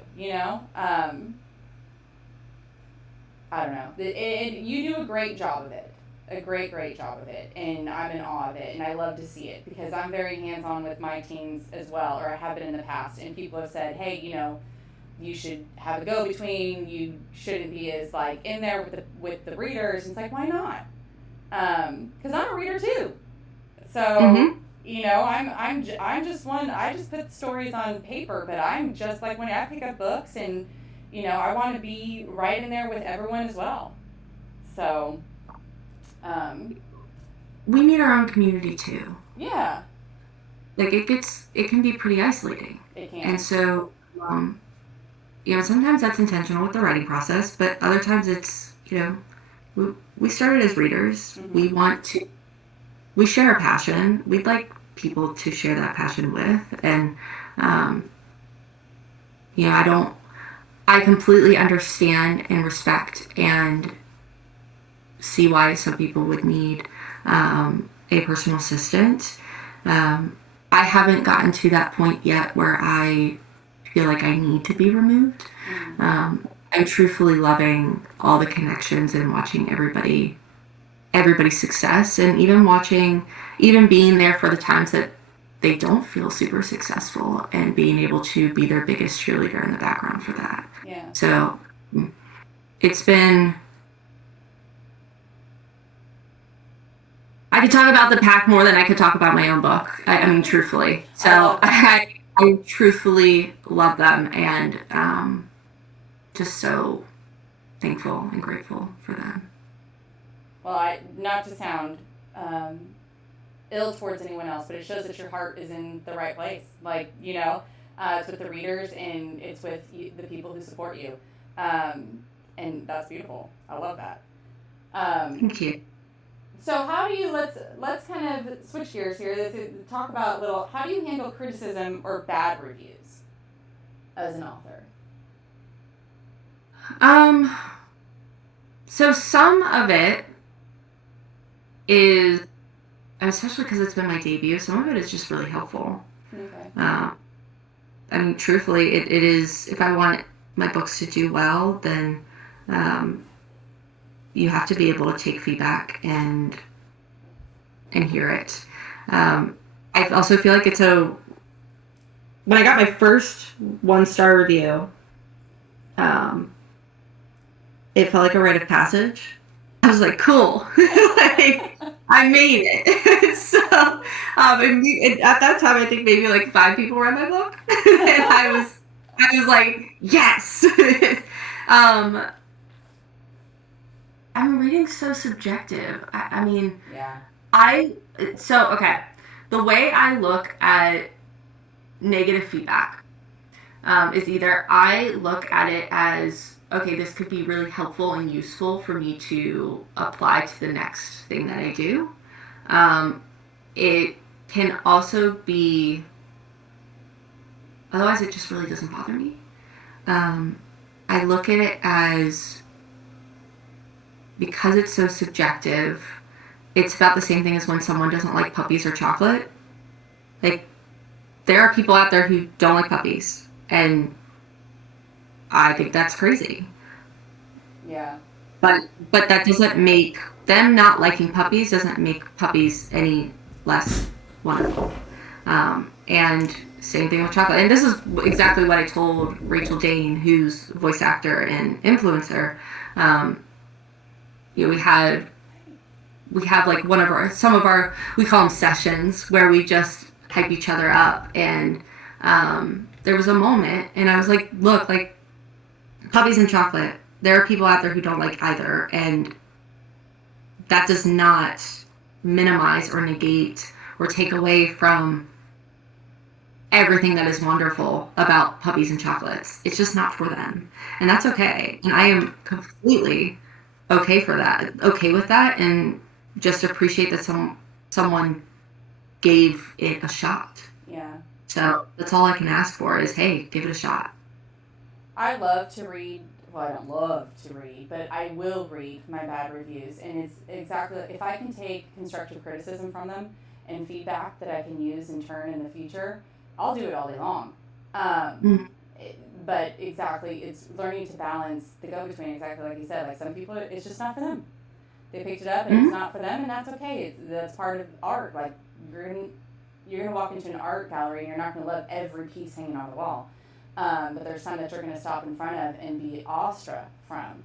I don't know. You do a great job of it. A great job of it. And I'm in awe of it. And I love to see it because I'm very hands-on with my teams as well, or I have been in the past. And people have said, hey, you should have a go-between. You shouldn't be as, like, in there with the readers. And it's like, why not? Because I'm a reader too. So, I'm just one. I just put stories on paper, but I'm just like, when I pick up books and, I want to be right in there with everyone as well. So, we need our own community too. Yeah. Like, it can be pretty isolating. It can. And so, sometimes that's intentional with the writing process, but other times it's, we started as readers. Mm-hmm. We share a passion. We'd like people to share that passion with. And, I completely understand and respect and see why some people would need a personal assistant. I haven't gotten to that point yet where I feel like I need to be removed. I'm truthfully loving all the connections and watching everybody's success, and even being there for the times that they don't feel super successful, and being able to be their biggest cheerleader in the background for that. Yeah. So it's been, I could talk about the pack more than I could talk about my own book. I mean, truthfully. So I truthfully love them, and just so thankful and grateful for them. Well, not to sound ill towards anyone else, but it shows that your heart is in the right place. Like, it's with the readers, and it's with the people who support you. And that's beautiful. I love that. Thank you. So how do you, let's kind of switch gears here. Talk about how do you handle criticism or bad reviews as an author? So some of it is, especially because it's been my debut, some of it is just really helpful. Okay. I mean, truthfully, it is, if I want my books to do well, then you have to be able to take feedback and hear it. I also feel like when I got my first 1-star review, it felt like a rite of passage. I was like, cool. Like, I made it. So at that time, I think maybe like 5 people read my book. And I was like, yes. I mean, reading's so subjective. I mean, yeah. Okay. The way I look at negative feedback is either I look at it as, okay, this could be really helpful and useful for me to apply to the next thing that I do. It can also be, otherwise it just really doesn't bother me. I look at it as, because it's so subjective, it's about the same thing as when someone doesn't like puppies or chocolate. Like, there are people out there who don't like puppies, and I think that's crazy. Yeah. But that doesn't make them not liking puppies, doesn't make puppies any less wonderful. And same thing with chocolate. And this is exactly what I told Rachel Dane, who's voice actor and influencer. We have like we call them sessions, where we just hype each other up. And there was a moment, and I was like, look, like, puppies and chocolate, there are people out there who don't like either, and that does not minimize or negate or take away from everything that is wonderful about puppies and chocolates. It's just not for them, and that's okay. And I am completely okay with that, and just appreciate that someone gave it a shot. Yeah. So that's all I can ask for is, hey, give it a shot. I love to read. Well, I don't love to read, but I will read my bad reviews. And it's exactly, if I can take constructive criticism from them and feedback that I can use in turn in the future, I'll do it all day long. But exactly, it's learning to balance the go-between, exactly like you said. Like, some people, it's just not for them. They picked it up, and it's not for them, and that's okay. That's part of art. Like, you're gonna walk into an art gallery, and you're not gonna love every piece hanging on the wall. But there's some that you're going to stop in front of and be awestruck from.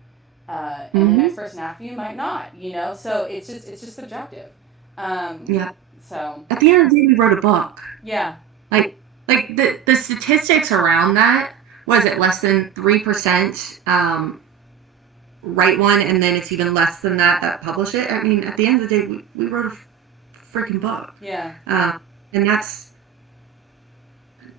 And the next person after you might not, so it's just subjective. Yeah. So at the end of the day, we wrote a book. Yeah. Like the statistics around that, was it less than 3% write one, and then it's even less than that publish it? I mean, at the end of the day, we wrote a freaking book. Yeah. And that's,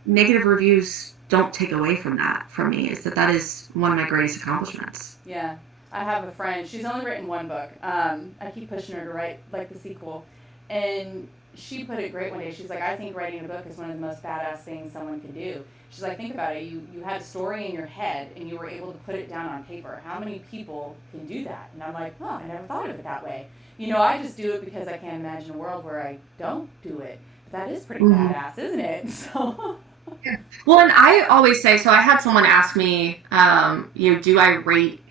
negative reviews don't take away from that from me. Is that is one of my greatest accomplishments. Yeah. I have a friend, she's only written one book. I keep pushing her to write like the sequel. And she put it great one day. She's like, I think writing a book is one of the most badass things someone can do. She's like, think about it. You had a story in your head and you were able to put it down on paper. How many people can do that? And I'm like, oh, I never thought of it that way. I just do it because I can't imagine a world where I don't do it. But that is pretty badass, isn't it? So. Yeah. Well, and I always say, so I had someone ask me, do I rate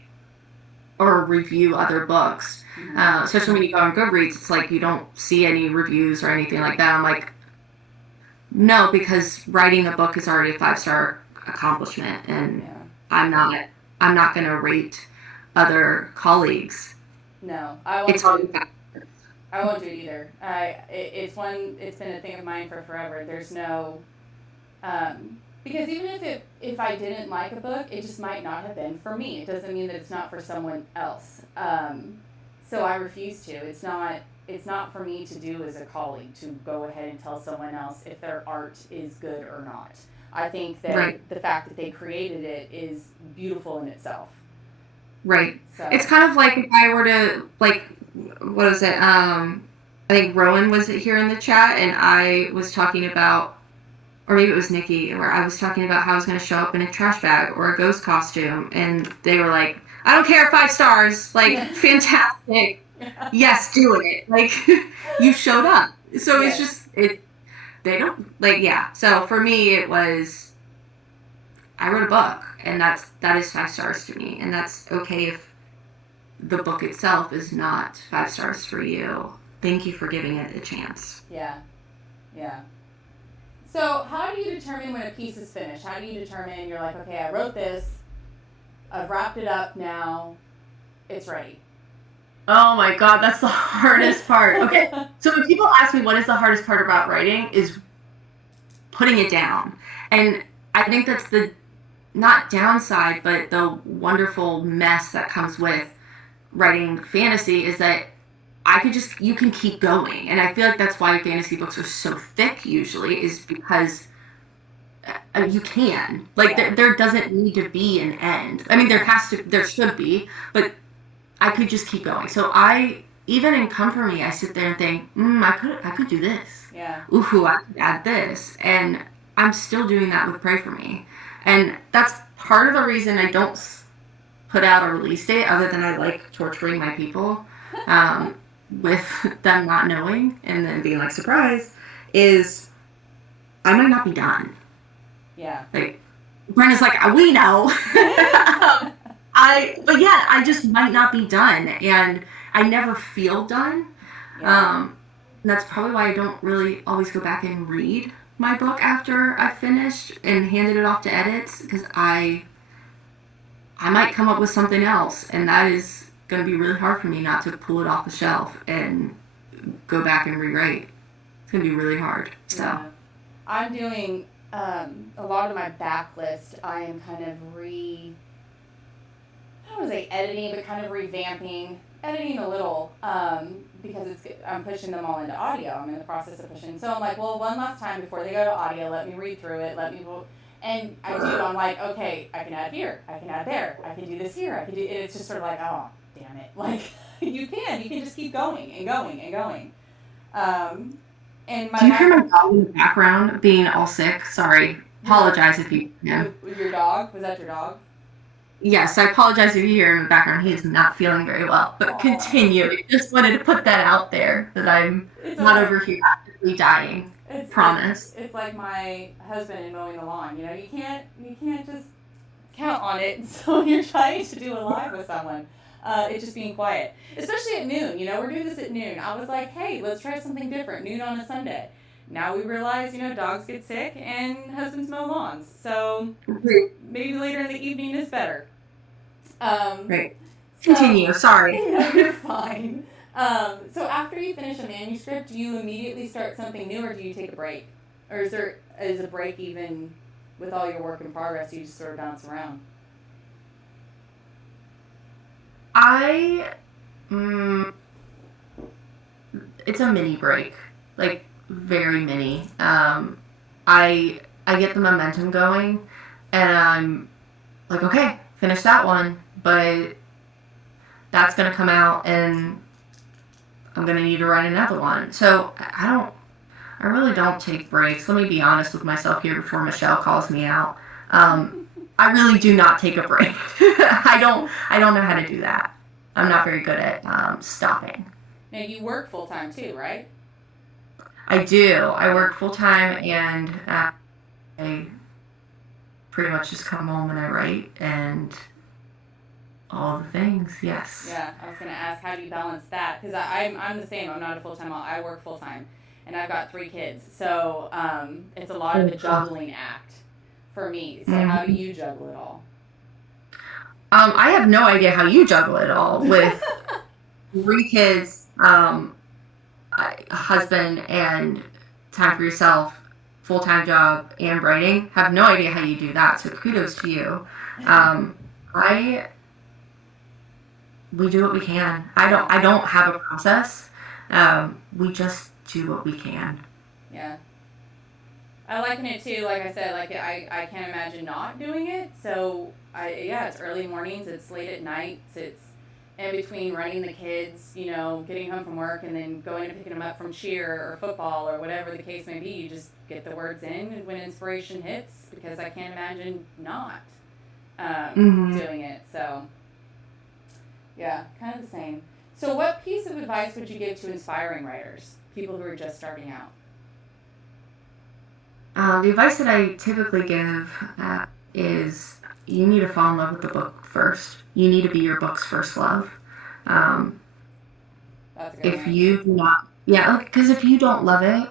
or review other books? Especially when you go on Goodreads, it's like you don't see any reviews or anything like that. I'm like, no, because writing a book is already a 5-star accomplishment, and I'm not going to rate other colleagues. No, I won't. I won't do it either. It's been a thing of mine for forever. There's no, because even if I didn't like a book, it just might not have been for me. It doesn't mean that it's not for someone else. So I refuse to. It's not for me to do as a colleague to go ahead and tell someone else if their art is good or not. I think that the fact that they created it is beautiful in itself. Right. So. It's kind of like if I were to, like, what was it? I think Rowan was here in the chat, and I was talking about, or maybe it was Nikki, where I was talking about how I was going to show up in a trash bag or a ghost costume, and they were like, I don't care, 5 stars, like, fantastic. Yes, do it. Like, you showed up. So it's just, they don't, like, yeah. So for me, it was, I wrote a book, and that is 5 stars to me, and that's okay if the book itself is not 5 stars for you. Thank you for giving it a chance. Yeah. So how do you determine when a piece is finished? How do you determine, you're like, okay, I wrote this, I've wrapped it up now, it's ready? Oh my God, that's the hardest part. Okay, so when people ask me what is the hardest part about writing, is putting it down. And I think that's the, not downside, but the wonderful mess that comes with writing fantasy is that you can keep going. And I feel like that's why fantasy books are so thick usually, is because you can. Like, there doesn't need to be an end. I mean, there should be, but I could just keep going. So even in Come For Me, I sit there and think, I could do this. Yeah. Ooh, I could add this. And I'm still doing that with Pray For Me. And that's part of the reason I don't put out a release date, other than I like torturing my people with them not knowing and then being like, surprise, is I might not be done. Yeah. Like, Brenda's like, we know. But I just might not be done, and I never feel done. Yeah. That's probably why I don't really always go back and read my book after I've finished and handed it off to edits, because I might come up with something else, and that is going to be really hard for me not to pull it off the shelf and go back and rewrite. It's going to be really hard. So I'm doing a lot of my backlist. I am kind of I don't want to say editing, but kind of revamping, editing a little, because I'm pushing them all into audio. I'm in the process of pushing. So I'm like, well, one last time before they go to audio, let me read through it, and I do. I'm like, okay, I can add here, I can add there, I can do this here, I can do. And it's just sort of like, oh, damn it! Like, you can just keep going and going and going. And do you hear my dog in the background being all sick? Sorry, apologize if you. Yeah. With your dog? Was that your dog? Yes, I apologize if you hear him in the background. He is not feeling very well. But continue. I just wanted to put that out there, that I'm not over here actively dying. Promise. It's like my husband in mowing the lawn. You can't just count on it. So when you're trying to do a live with someone, it's just being quiet. Especially at noon. We're doing this at noon. I was like, hey, let's try something different. Noon on a Sunday. Now we realize, dogs get sick and husbands mow lawns. So maybe later in the evening is better. Right. Continue. Sorry. No, you're fine. So after you finish a manuscript, do you immediately start something new, or do you take a break? Or is a break even with all your work in progress? You just sort of bounce around? It's a mini break. Like, very mini. I get the momentum going, and I'm like, okay, finish that one, but that's gonna come out, and I'm gonna need to write another one. So I I really don't take breaks. Let me be honest with myself here before Michelle calls me out. I really do not take a break. I don't know how to do that. I'm not very good at stopping. Now, you work full-time too, right? I do. I work full-time, and I pretty much just come home and I write and all the things, yes. Yeah, I was going to ask, how do you balance that? Because I'm the same. I'm not a full-time mom. I work full-time, and I've got 3 kids. So it's a lot of a juggling act for me. So how do you juggle it all? I have no idea how you juggle it all with 3 kids, a husband, and time for yourself, full-time job, and writing. Have no idea how you do that, so kudos to you. We do what we can. I don't have a process. We just do what we can. Yeah. I liken it too, like I said, like I can't imagine not doing it. So it's early mornings, it's late at nights, it's in between running the kids, getting home from work and then going and picking them up from cheer or football or whatever the case may be. You just get the words in when inspiration hits, because I can't imagine not doing it. So yeah, kind of the same. So what piece of advice would you give to inspiring writers, people who are just starting out? The advice that I typically give is you need to fall in love with the book first. You need to be your book's first love. That's a good if you do not, because if you don't love it,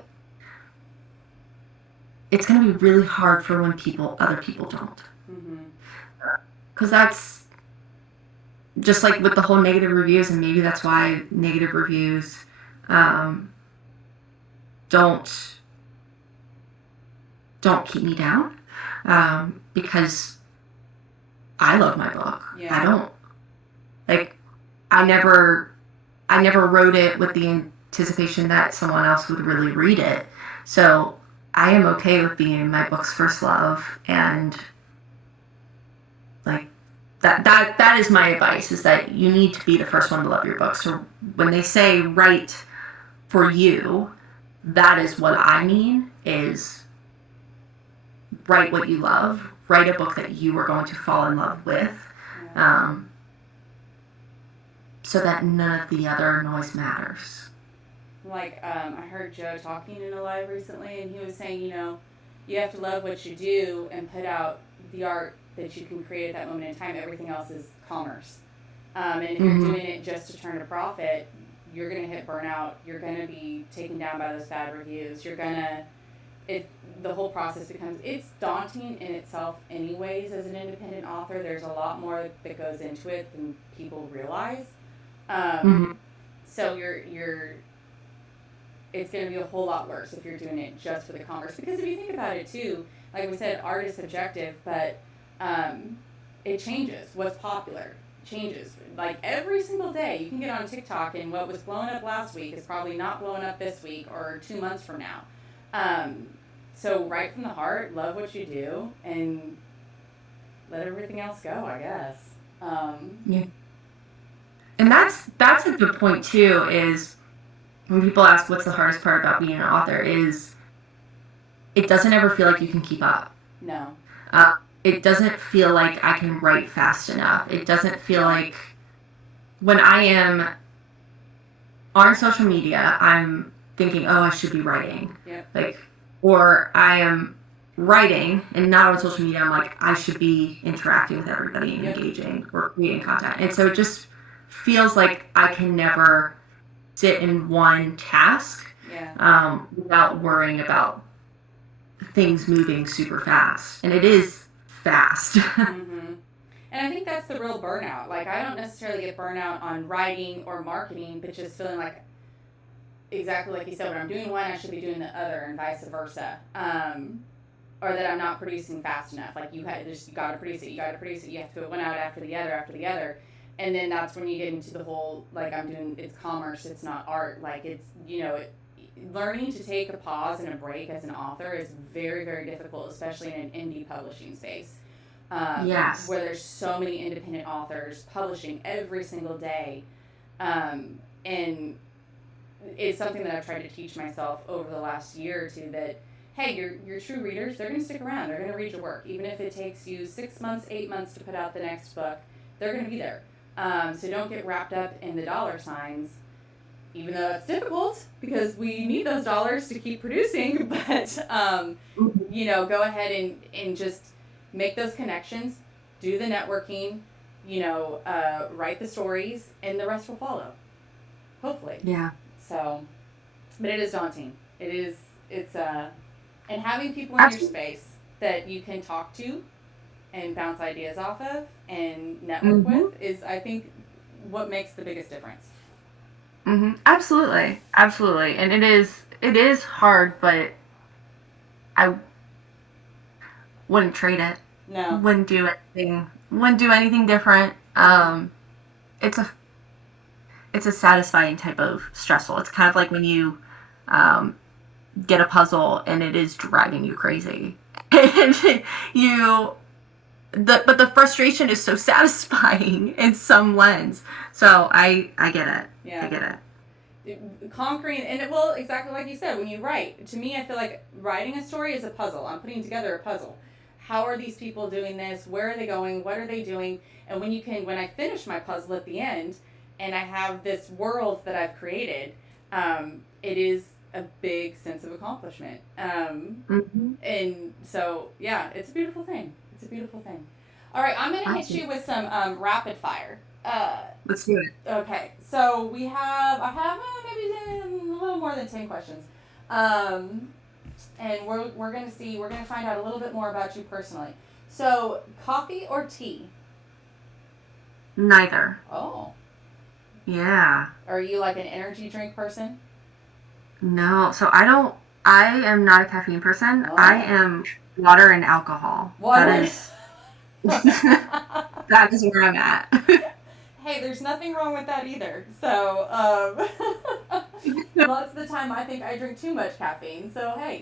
it's going to be really hard for when other people don't. Because that's just like with the whole negative reviews, and maybe that's why negative reviews don't keep me down, because I love my book. Yeah. I never wrote it with the anticipation that someone else would really read it. So I am okay with being my book's first love, and like that is my advice, is that you need to be the first one to love your book. So when they say write for you, that is what I mean, is write what you love. Write a book that you are going to fall in love with, so that none of the other noise matters. Like, I heard Joe talking in a live recently, and he was saying, you have to love what you do and put out the art that you can create at that moment in time. Everything else is commerce. And if you're doing it just to turn a profit, you're going to hit burnout. You're going to be taken down by those bad reviews. The whole process it's daunting in itself anyways as an independent author. There's a lot more that goes into it than people realize. So it's going to be a whole lot worse if you're doing it just for the commerce. Because if you think about it too, like we said, art is subjective, but it changes. What's popular changes. Like every single day, you can get on TikTok, and what was blowing up last week is probably not blowing up this week or 2 months from now. So write from the heart, love what you do, and let everything else go, I guess. Yeah. And that's a good point too, is when people ask what's the hardest part about being an author, is it doesn't ever feel like you can keep up. No. It doesn't feel like I can write fast enough. It doesn't feel like when I am on social media, I'm thinking, oh, I should be writing. Yep. Or I am writing and not on social media, I'm like, I should be interacting with everybody and engaging or creating content. And so it just feels like I can never sit in one task without worrying about things moving super fast. And it is fast. And I think that's the real burnout. Like, I don't necessarily get burnout on writing or marketing, but just feeling like, exactly like you said, when I'm doing one, I should be doing the other, and vice versa. Or that I'm not producing fast enough. Like, you got to produce it. You have to put one out after the other. And then that's when you get into the whole, like, it's commerce, it's not art. Like, it's, learning to take a pause and a break as an author is very, very difficult, especially in an indie publishing space. Yes. Where there's so many independent authors publishing every single day. And is something that I've tried to teach myself over the last year or two, that, hey, your true readers, they're going to stick around. They're going to read your work. Even if it takes you 6 months, 8 months to put out the next book, they're going to be there. So don't get wrapped up in the dollar signs, even though it's difficult because we need those dollars to keep producing. But, go ahead and just make those connections, do the networking, write the stories, and the rest will follow. Hopefully. Yeah. So, but it is daunting. And having people in your space that you can talk to and bounce ideas off of and network with is, I think, what makes the biggest difference. Absolutely. Absolutely. And it is hard, but I wouldn't trade it. No. Wouldn't do anything different. It's a satisfying type of stressful. It's kind of like when you get a puzzle and it is driving you crazy. And but the frustration is so satisfying in some lens. So I get it. Yeah. I get it. Conquering, and well, exactly like you said, when you write, to me, I feel like writing a story is a puzzle. I'm putting together a puzzle. How are these people doing this? Where are they going? What are they doing? And when I finish my puzzle at the end, and I have this world that I've created, it is a big sense of accomplishment. And so, yeah, it's a beautiful thing. It's a beautiful thing. All right, I'm going to hit you with some rapid fire. Let's do it. Okay, so I have maybe a little more than 10 questions. And we're going to find out a little bit more about you personally. So, coffee or tea? Neither. Oh. Yeah. Are you like an energy drink person? No, so I am not a caffeine person. Oh. I am water and alcohol. Water. That is where I'm at. Hey, there's nothing wrong with that either. So, lots of the time I think I drink too much caffeine. So, hey,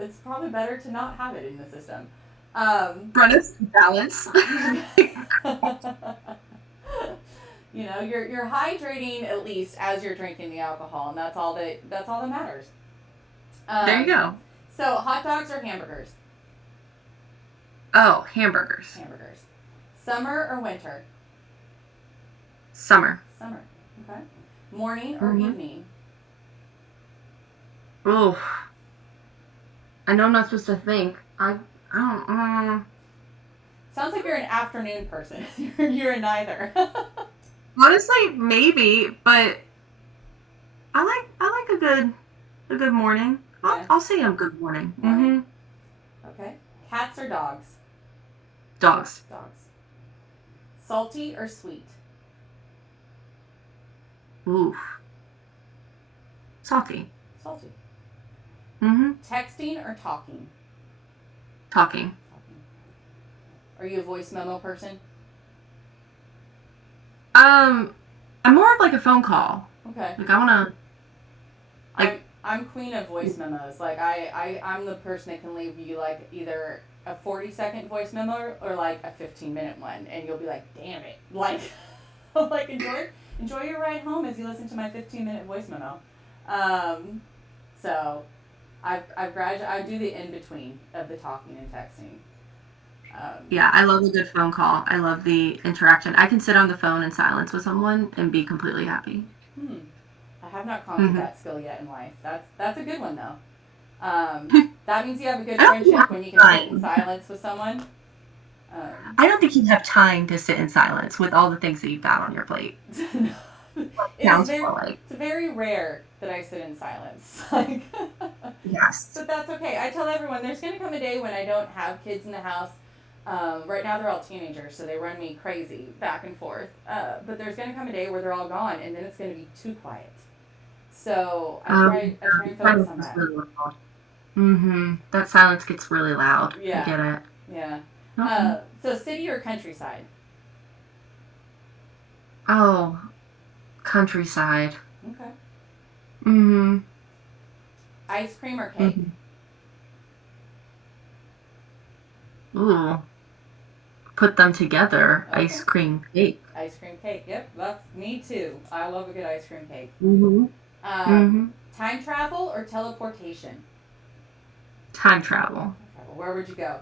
it's probably better to not have it in the system. Balance. You're hydrating at least as you're drinking the alcohol, and that's all that matters. There you go. So, hot dogs or hamburgers? Oh, hamburgers. Hamburgers. Summer or winter? Summer. Summer. Okay. Morning or evening? Oh. I know I'm not supposed to think. I don't. Sounds like you're an afternoon person. You're a neither. Honestly, maybe, but I like a good morning. I'll say I'm good morning. Okay. Cats or dogs? Dogs. Dogs. Salty or sweet? Oof. Salty. Salty. Texting or talking? Talking. Are you a voice memo person? I'm more of like a phone call. Okay. Like I wanna. I'm queen of voice memos. Like I'm the person that can leave you like either a 40-second voice memo or like a 15-minute one, and you'll be like, damn it, like, like enjoy your ride home as you listen to my 15-minute voice memo. So I do the in between of the talking and texting. Yeah, I love a good phone call. I love the interaction. I can sit on the phone in silence with someone and be completely happy. I have not conquered that skill yet in life. That's a good one though. That means you have a good friendship when you can sit in silence with someone. I don't think you have time to sit in silence with all the things that you've got on your plate. It's very rare that I sit in silence. Yes. But that's okay. I tell everyone there's going to come a day when I don't have kids in the house. Right now they're all teenagers, so they run me crazy back and forth. But there's going to come a day where they're all gone, and then it's going to be too quiet. So I try and focus on that. Really loud. That silence gets really loud. Yeah. I get it. Yeah. So city or countryside? Oh, countryside. Okay. Ice cream or cake? Ooh. Put them together. Okay. Ice cream cake. Ice cream cake. Yep, that's me too. I love a good ice cream cake. Mm-hmm. Time travel or teleportation? Time travel. Where would you go?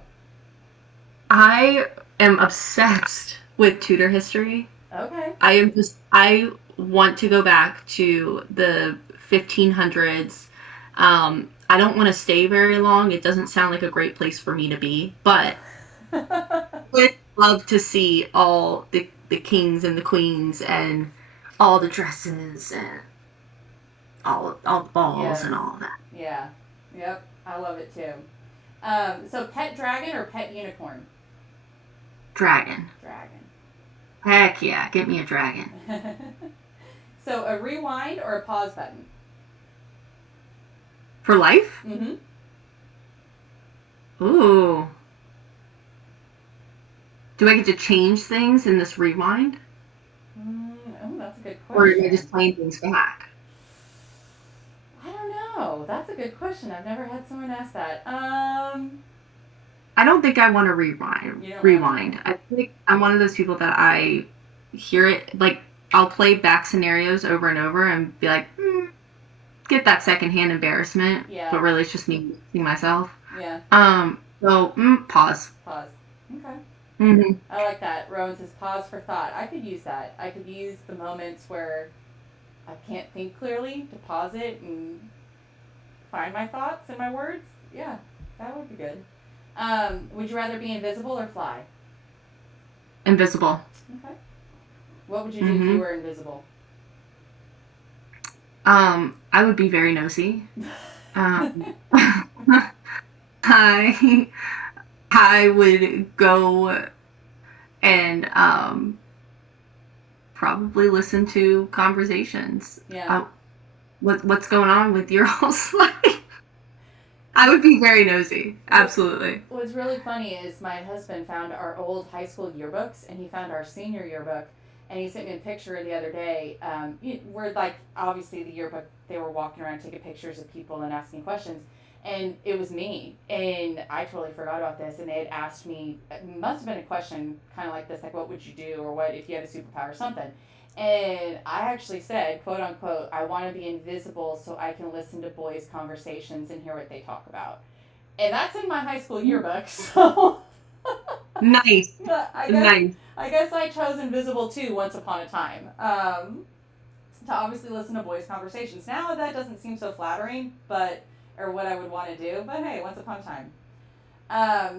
I am obsessed with Tudor history. Okay. I want to go back to the 1500s. I don't want to stay very long. It doesn't sound like a great place for me to be, but would love to see all the kings and the queens and all the dresses and all the balls Yes. and all of that. Yeah. Yep. I love it too. So pet dragon or pet unicorn? Dragon. Dragon. Heck yeah, get me a dragon. So a rewind or a pause button? For life? Mm-hmm. Ooh. Do I get to change things in this rewind? Oh, that's a good Or question. am I just playing things back? I don't know. That's a good question. I've never had someone ask that. I don't think I want to rewind. I think I'm one of those people that I hear it, like, I'll play back scenarios over and over and be like, get that secondhand embarrassment. Yeah. But really, it's just me seeing myself. Yeah. So, pause. Pause. Okay. Mm-hmm. I like that. Rowan says pause for thought. I could use that. I could use the moments where I can't think clearly to pause it and find my thoughts and my words. Yeah, that would be good. Would you rather be invisible or fly? Invisible. Okay. What would you do if you were invisible? I would be very nosy. I would go and probably listen to conversations. Yeah. What's going on with your all's life? I would be very nosy. Absolutely. What's really funny is my husband found our old high school yearbooks, and he found our senior yearbook, and he sent me a picture the other day. We're like, obviously the yearbook, they were walking around taking pictures of people and asking questions, and it was me, and I totally forgot about this, and they had asked me, it must have been a question kind of like this, like what would you do, or what if you had a superpower or something. And I actually said, quote unquote, I want to be invisible so I can listen to boys' conversations and hear what they talk about. And that's in my high school yearbook, so. Nice. I guess I chose invisible too once upon a time. To obviously listen to boys' conversations. Now that doesn't seem so flattering, or what I would want to do, but hey, once upon a time.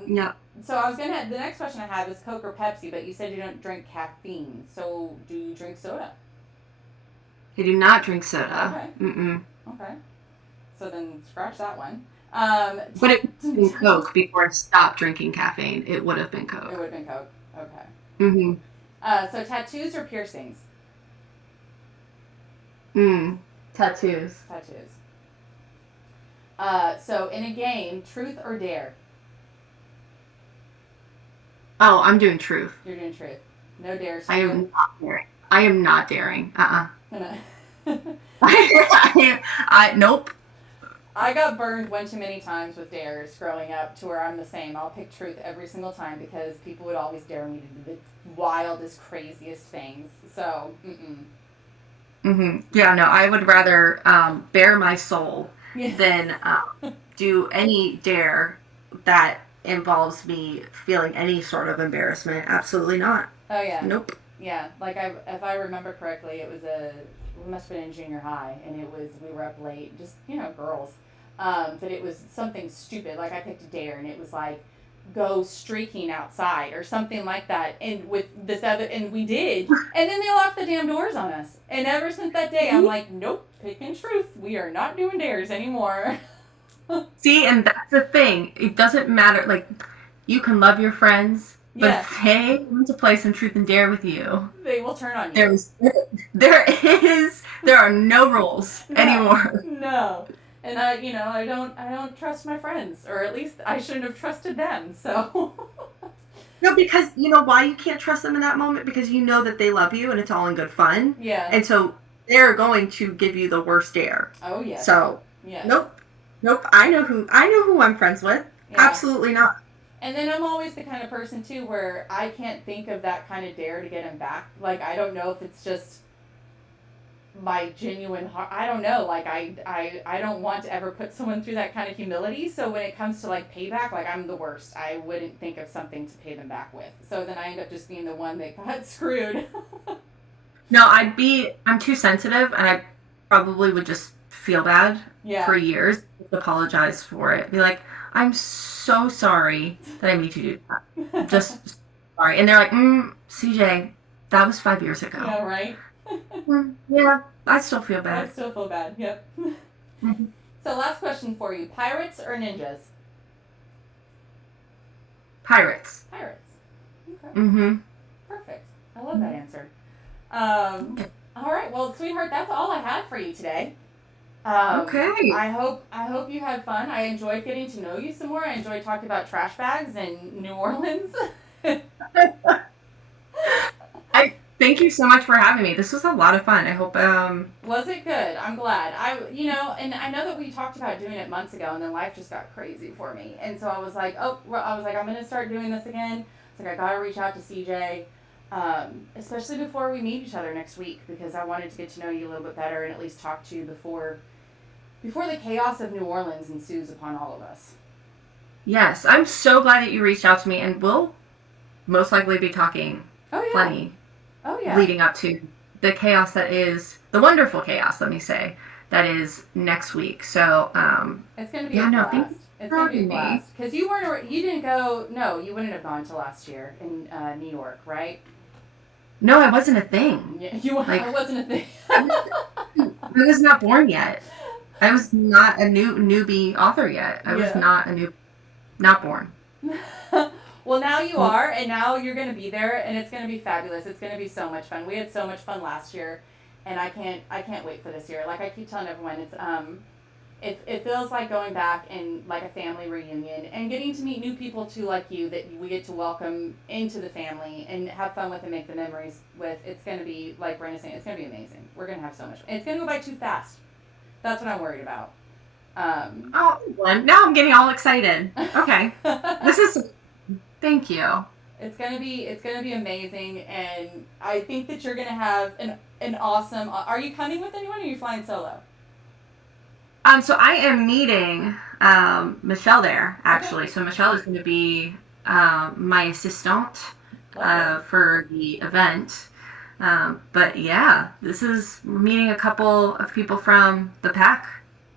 Yeah. So the next question I have is Coke or Pepsi, but you said you don't drink caffeine. So do you drink soda? I do not drink soda. Okay. Mm-mm. Okay. So then scratch that one. But it would have been Coke before I stopped drinking caffeine. It would have been Coke. It would have been Coke. Okay. Mm-hmm. So tattoos or piercings? Tattoos. Tattoos. So in a game, truth or dare? Oh, I'm doing truth. You're doing truth. No dare. I am not daring. I am not daring. Nope. I got burned one too many times with dares growing up to where I'm the same. I'll pick truth every single time because people would always dare me to do the wildest, craziest things. So, Yeah, no, I would rather bare my soul than do any dare that involves me feeling any sort of embarrassment. Absolutely not. Oh, yeah. Nope. Yeah, like if I remember correctly, we must have been in junior high, and we were up late, just, girls. But it was something stupid, like I picked a dare, and it was like, go streaking outside, or something like that, and with this other, and we did, and then they locked the damn doors on us, and ever since that day, I'm like, nope, picking truth, we are not doing dares anymore. See, and that's the thing, it doesn't matter, like, you can love your friends, but if they want to play some truth and dare with you, they will turn on you. There are no rules anymore. No. And I don't trust my friends, or at least I shouldn't have trusted them. So. No, because you know why you can't trust them in that moment, because you know that they love you and it's all in good fun. Yeah. And so they're going to give you the worst dare. Oh yes. So nope. I know who I'm friends with. Yeah. Absolutely not. And then I'm always the kind of person too where I can't think of that kind of dare to get him back. Like I don't know if it's just my genuine heart. I don't know. Like I don't want to ever put someone through that kind of humility. So when it comes to like payback, like I'm the worst. I wouldn't think of something to pay them back with. So then I end up just being the one that got screwed. No, I'm too sensitive, and I probably would just feel bad Yeah. for years, apologize for it. Be like, I'm so sorry that I made you do that. Just sorry. And they're like, CJ, that was 5 years ago. Yeah, right? Yeah, I still feel I bad. still feel bad. Yep. Mhm. So last question for you. Pirates or ninjas? Pirates. Pirates. Okay. Mm-hmm. Perfect. I love that answer. All right. Well, sweetheart, that's all I had for you today. Okay. I hope you had fun. I enjoyed getting to know you some more. I enjoyed talking about trash bags and New Orleans. Thank you so much for having me. This was a lot of fun. I hope Was it good? I'm glad. And I know that we talked about doing it months ago, and then life just got crazy for me. And so I was like, I'm gonna start doing this again. It's like I gotta reach out to CJ, especially before we meet each other next week, because I wanted to get to know you a little bit better and at least talk to you before the chaos of New Orleans ensues upon all of us. yes, I'm so glad that you reached out to me, and we'll most likely be talking plenty leading up to the chaos that is the wonderful chaos, let me say, that is next week. So it's gonna be a blast. It's gonna be a blast because you didn't go. No, you wouldn't have gone to last year in New York, right? No, I wasn't a thing. Yeah, I wasn't a thing. I was not born yet. I was not a newbie author yet. I was not born. Well, now you are, and now you're going to be there, and it's going to be fabulous. It's going to be so much fun. We had so much fun last year, and I can't wait for this year. Like I keep telling everyone, it feels like going back and like a family reunion and getting to meet new people too, like you, that we get to welcome into the family and have fun with and make the memories with. It's going to be, like Brenda's saying, it's going to be amazing. We're going to have so much fun. It's going to go by too fast. That's what I'm worried about. Now I'm getting all excited. Okay. Thank you. It's gonna be amazing, and I think that you're gonna have an awesome. Are you coming with anyone, or are you flying solo? So I am meeting Michelle there, actually. So Michelle is going to be my assistant for the event. But yeah, we're meeting a couple of people from the pack.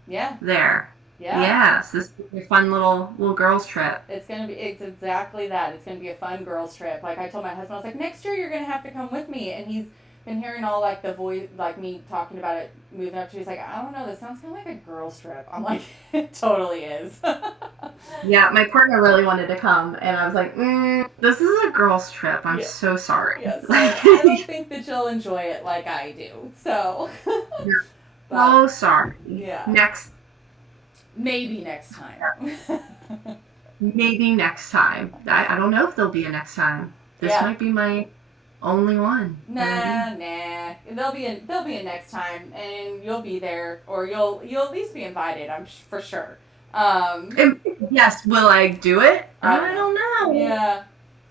Yeah. There. Yeah. Yeah. So this is a fun little girls trip. It's exactly that. It's gonna be a fun girls trip. Like I told my husband, I was like, next year you're gonna have to come with me, and he's been hearing all like the voice, like me talking about it, moving up to. He's like, I don't know, this sounds kind of like a girls trip. I'm like, it totally is. Yeah, my partner really wanted to come, and I was like, this is a girls trip. I'm so sorry. Yes, I don't think that you'll enjoy it like I do. So. Oh, sorry. Yeah. Maybe next time. Maybe next time. I don't know if there'll be a next time. This might be my only one. Nah. There'll be a next time, and you'll be there, or you'll at least be invited. For sure. Yes, will I do it? I don't know. Yeah.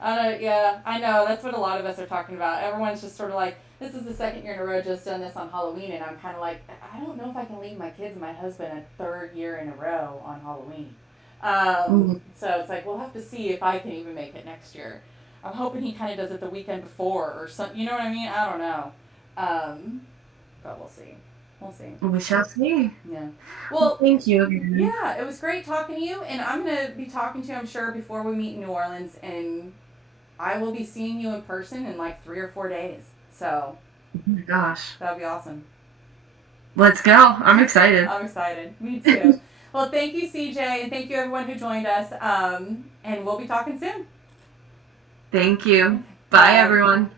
I know. That's what a lot of us are talking about. Everyone's just sort of like, this is the second year in a row just done this on Halloween, and I'm kind of like, I don't know if I can leave my kids and my husband a third year in a row on Halloween. So it's like, we'll have to see if I can even make it next year. I'm hoping he kind of does it the weekend before or something. You know what I mean? I don't know. But we'll see. We shall see. Yeah. Well, thank you. Yeah, it was great talking to you, and I'm going to be talking to you, I'm sure, before we meet in New Orleans, and I will be seeing you in person in like 3 or 4 days. So. Oh my gosh. That'll be awesome. Let's go. I'm excited. I'm excited. Me too. Well, thank you, CJ, and thank you, everyone who joined us, and we'll be talking soon. Thank you. Bye, everyone.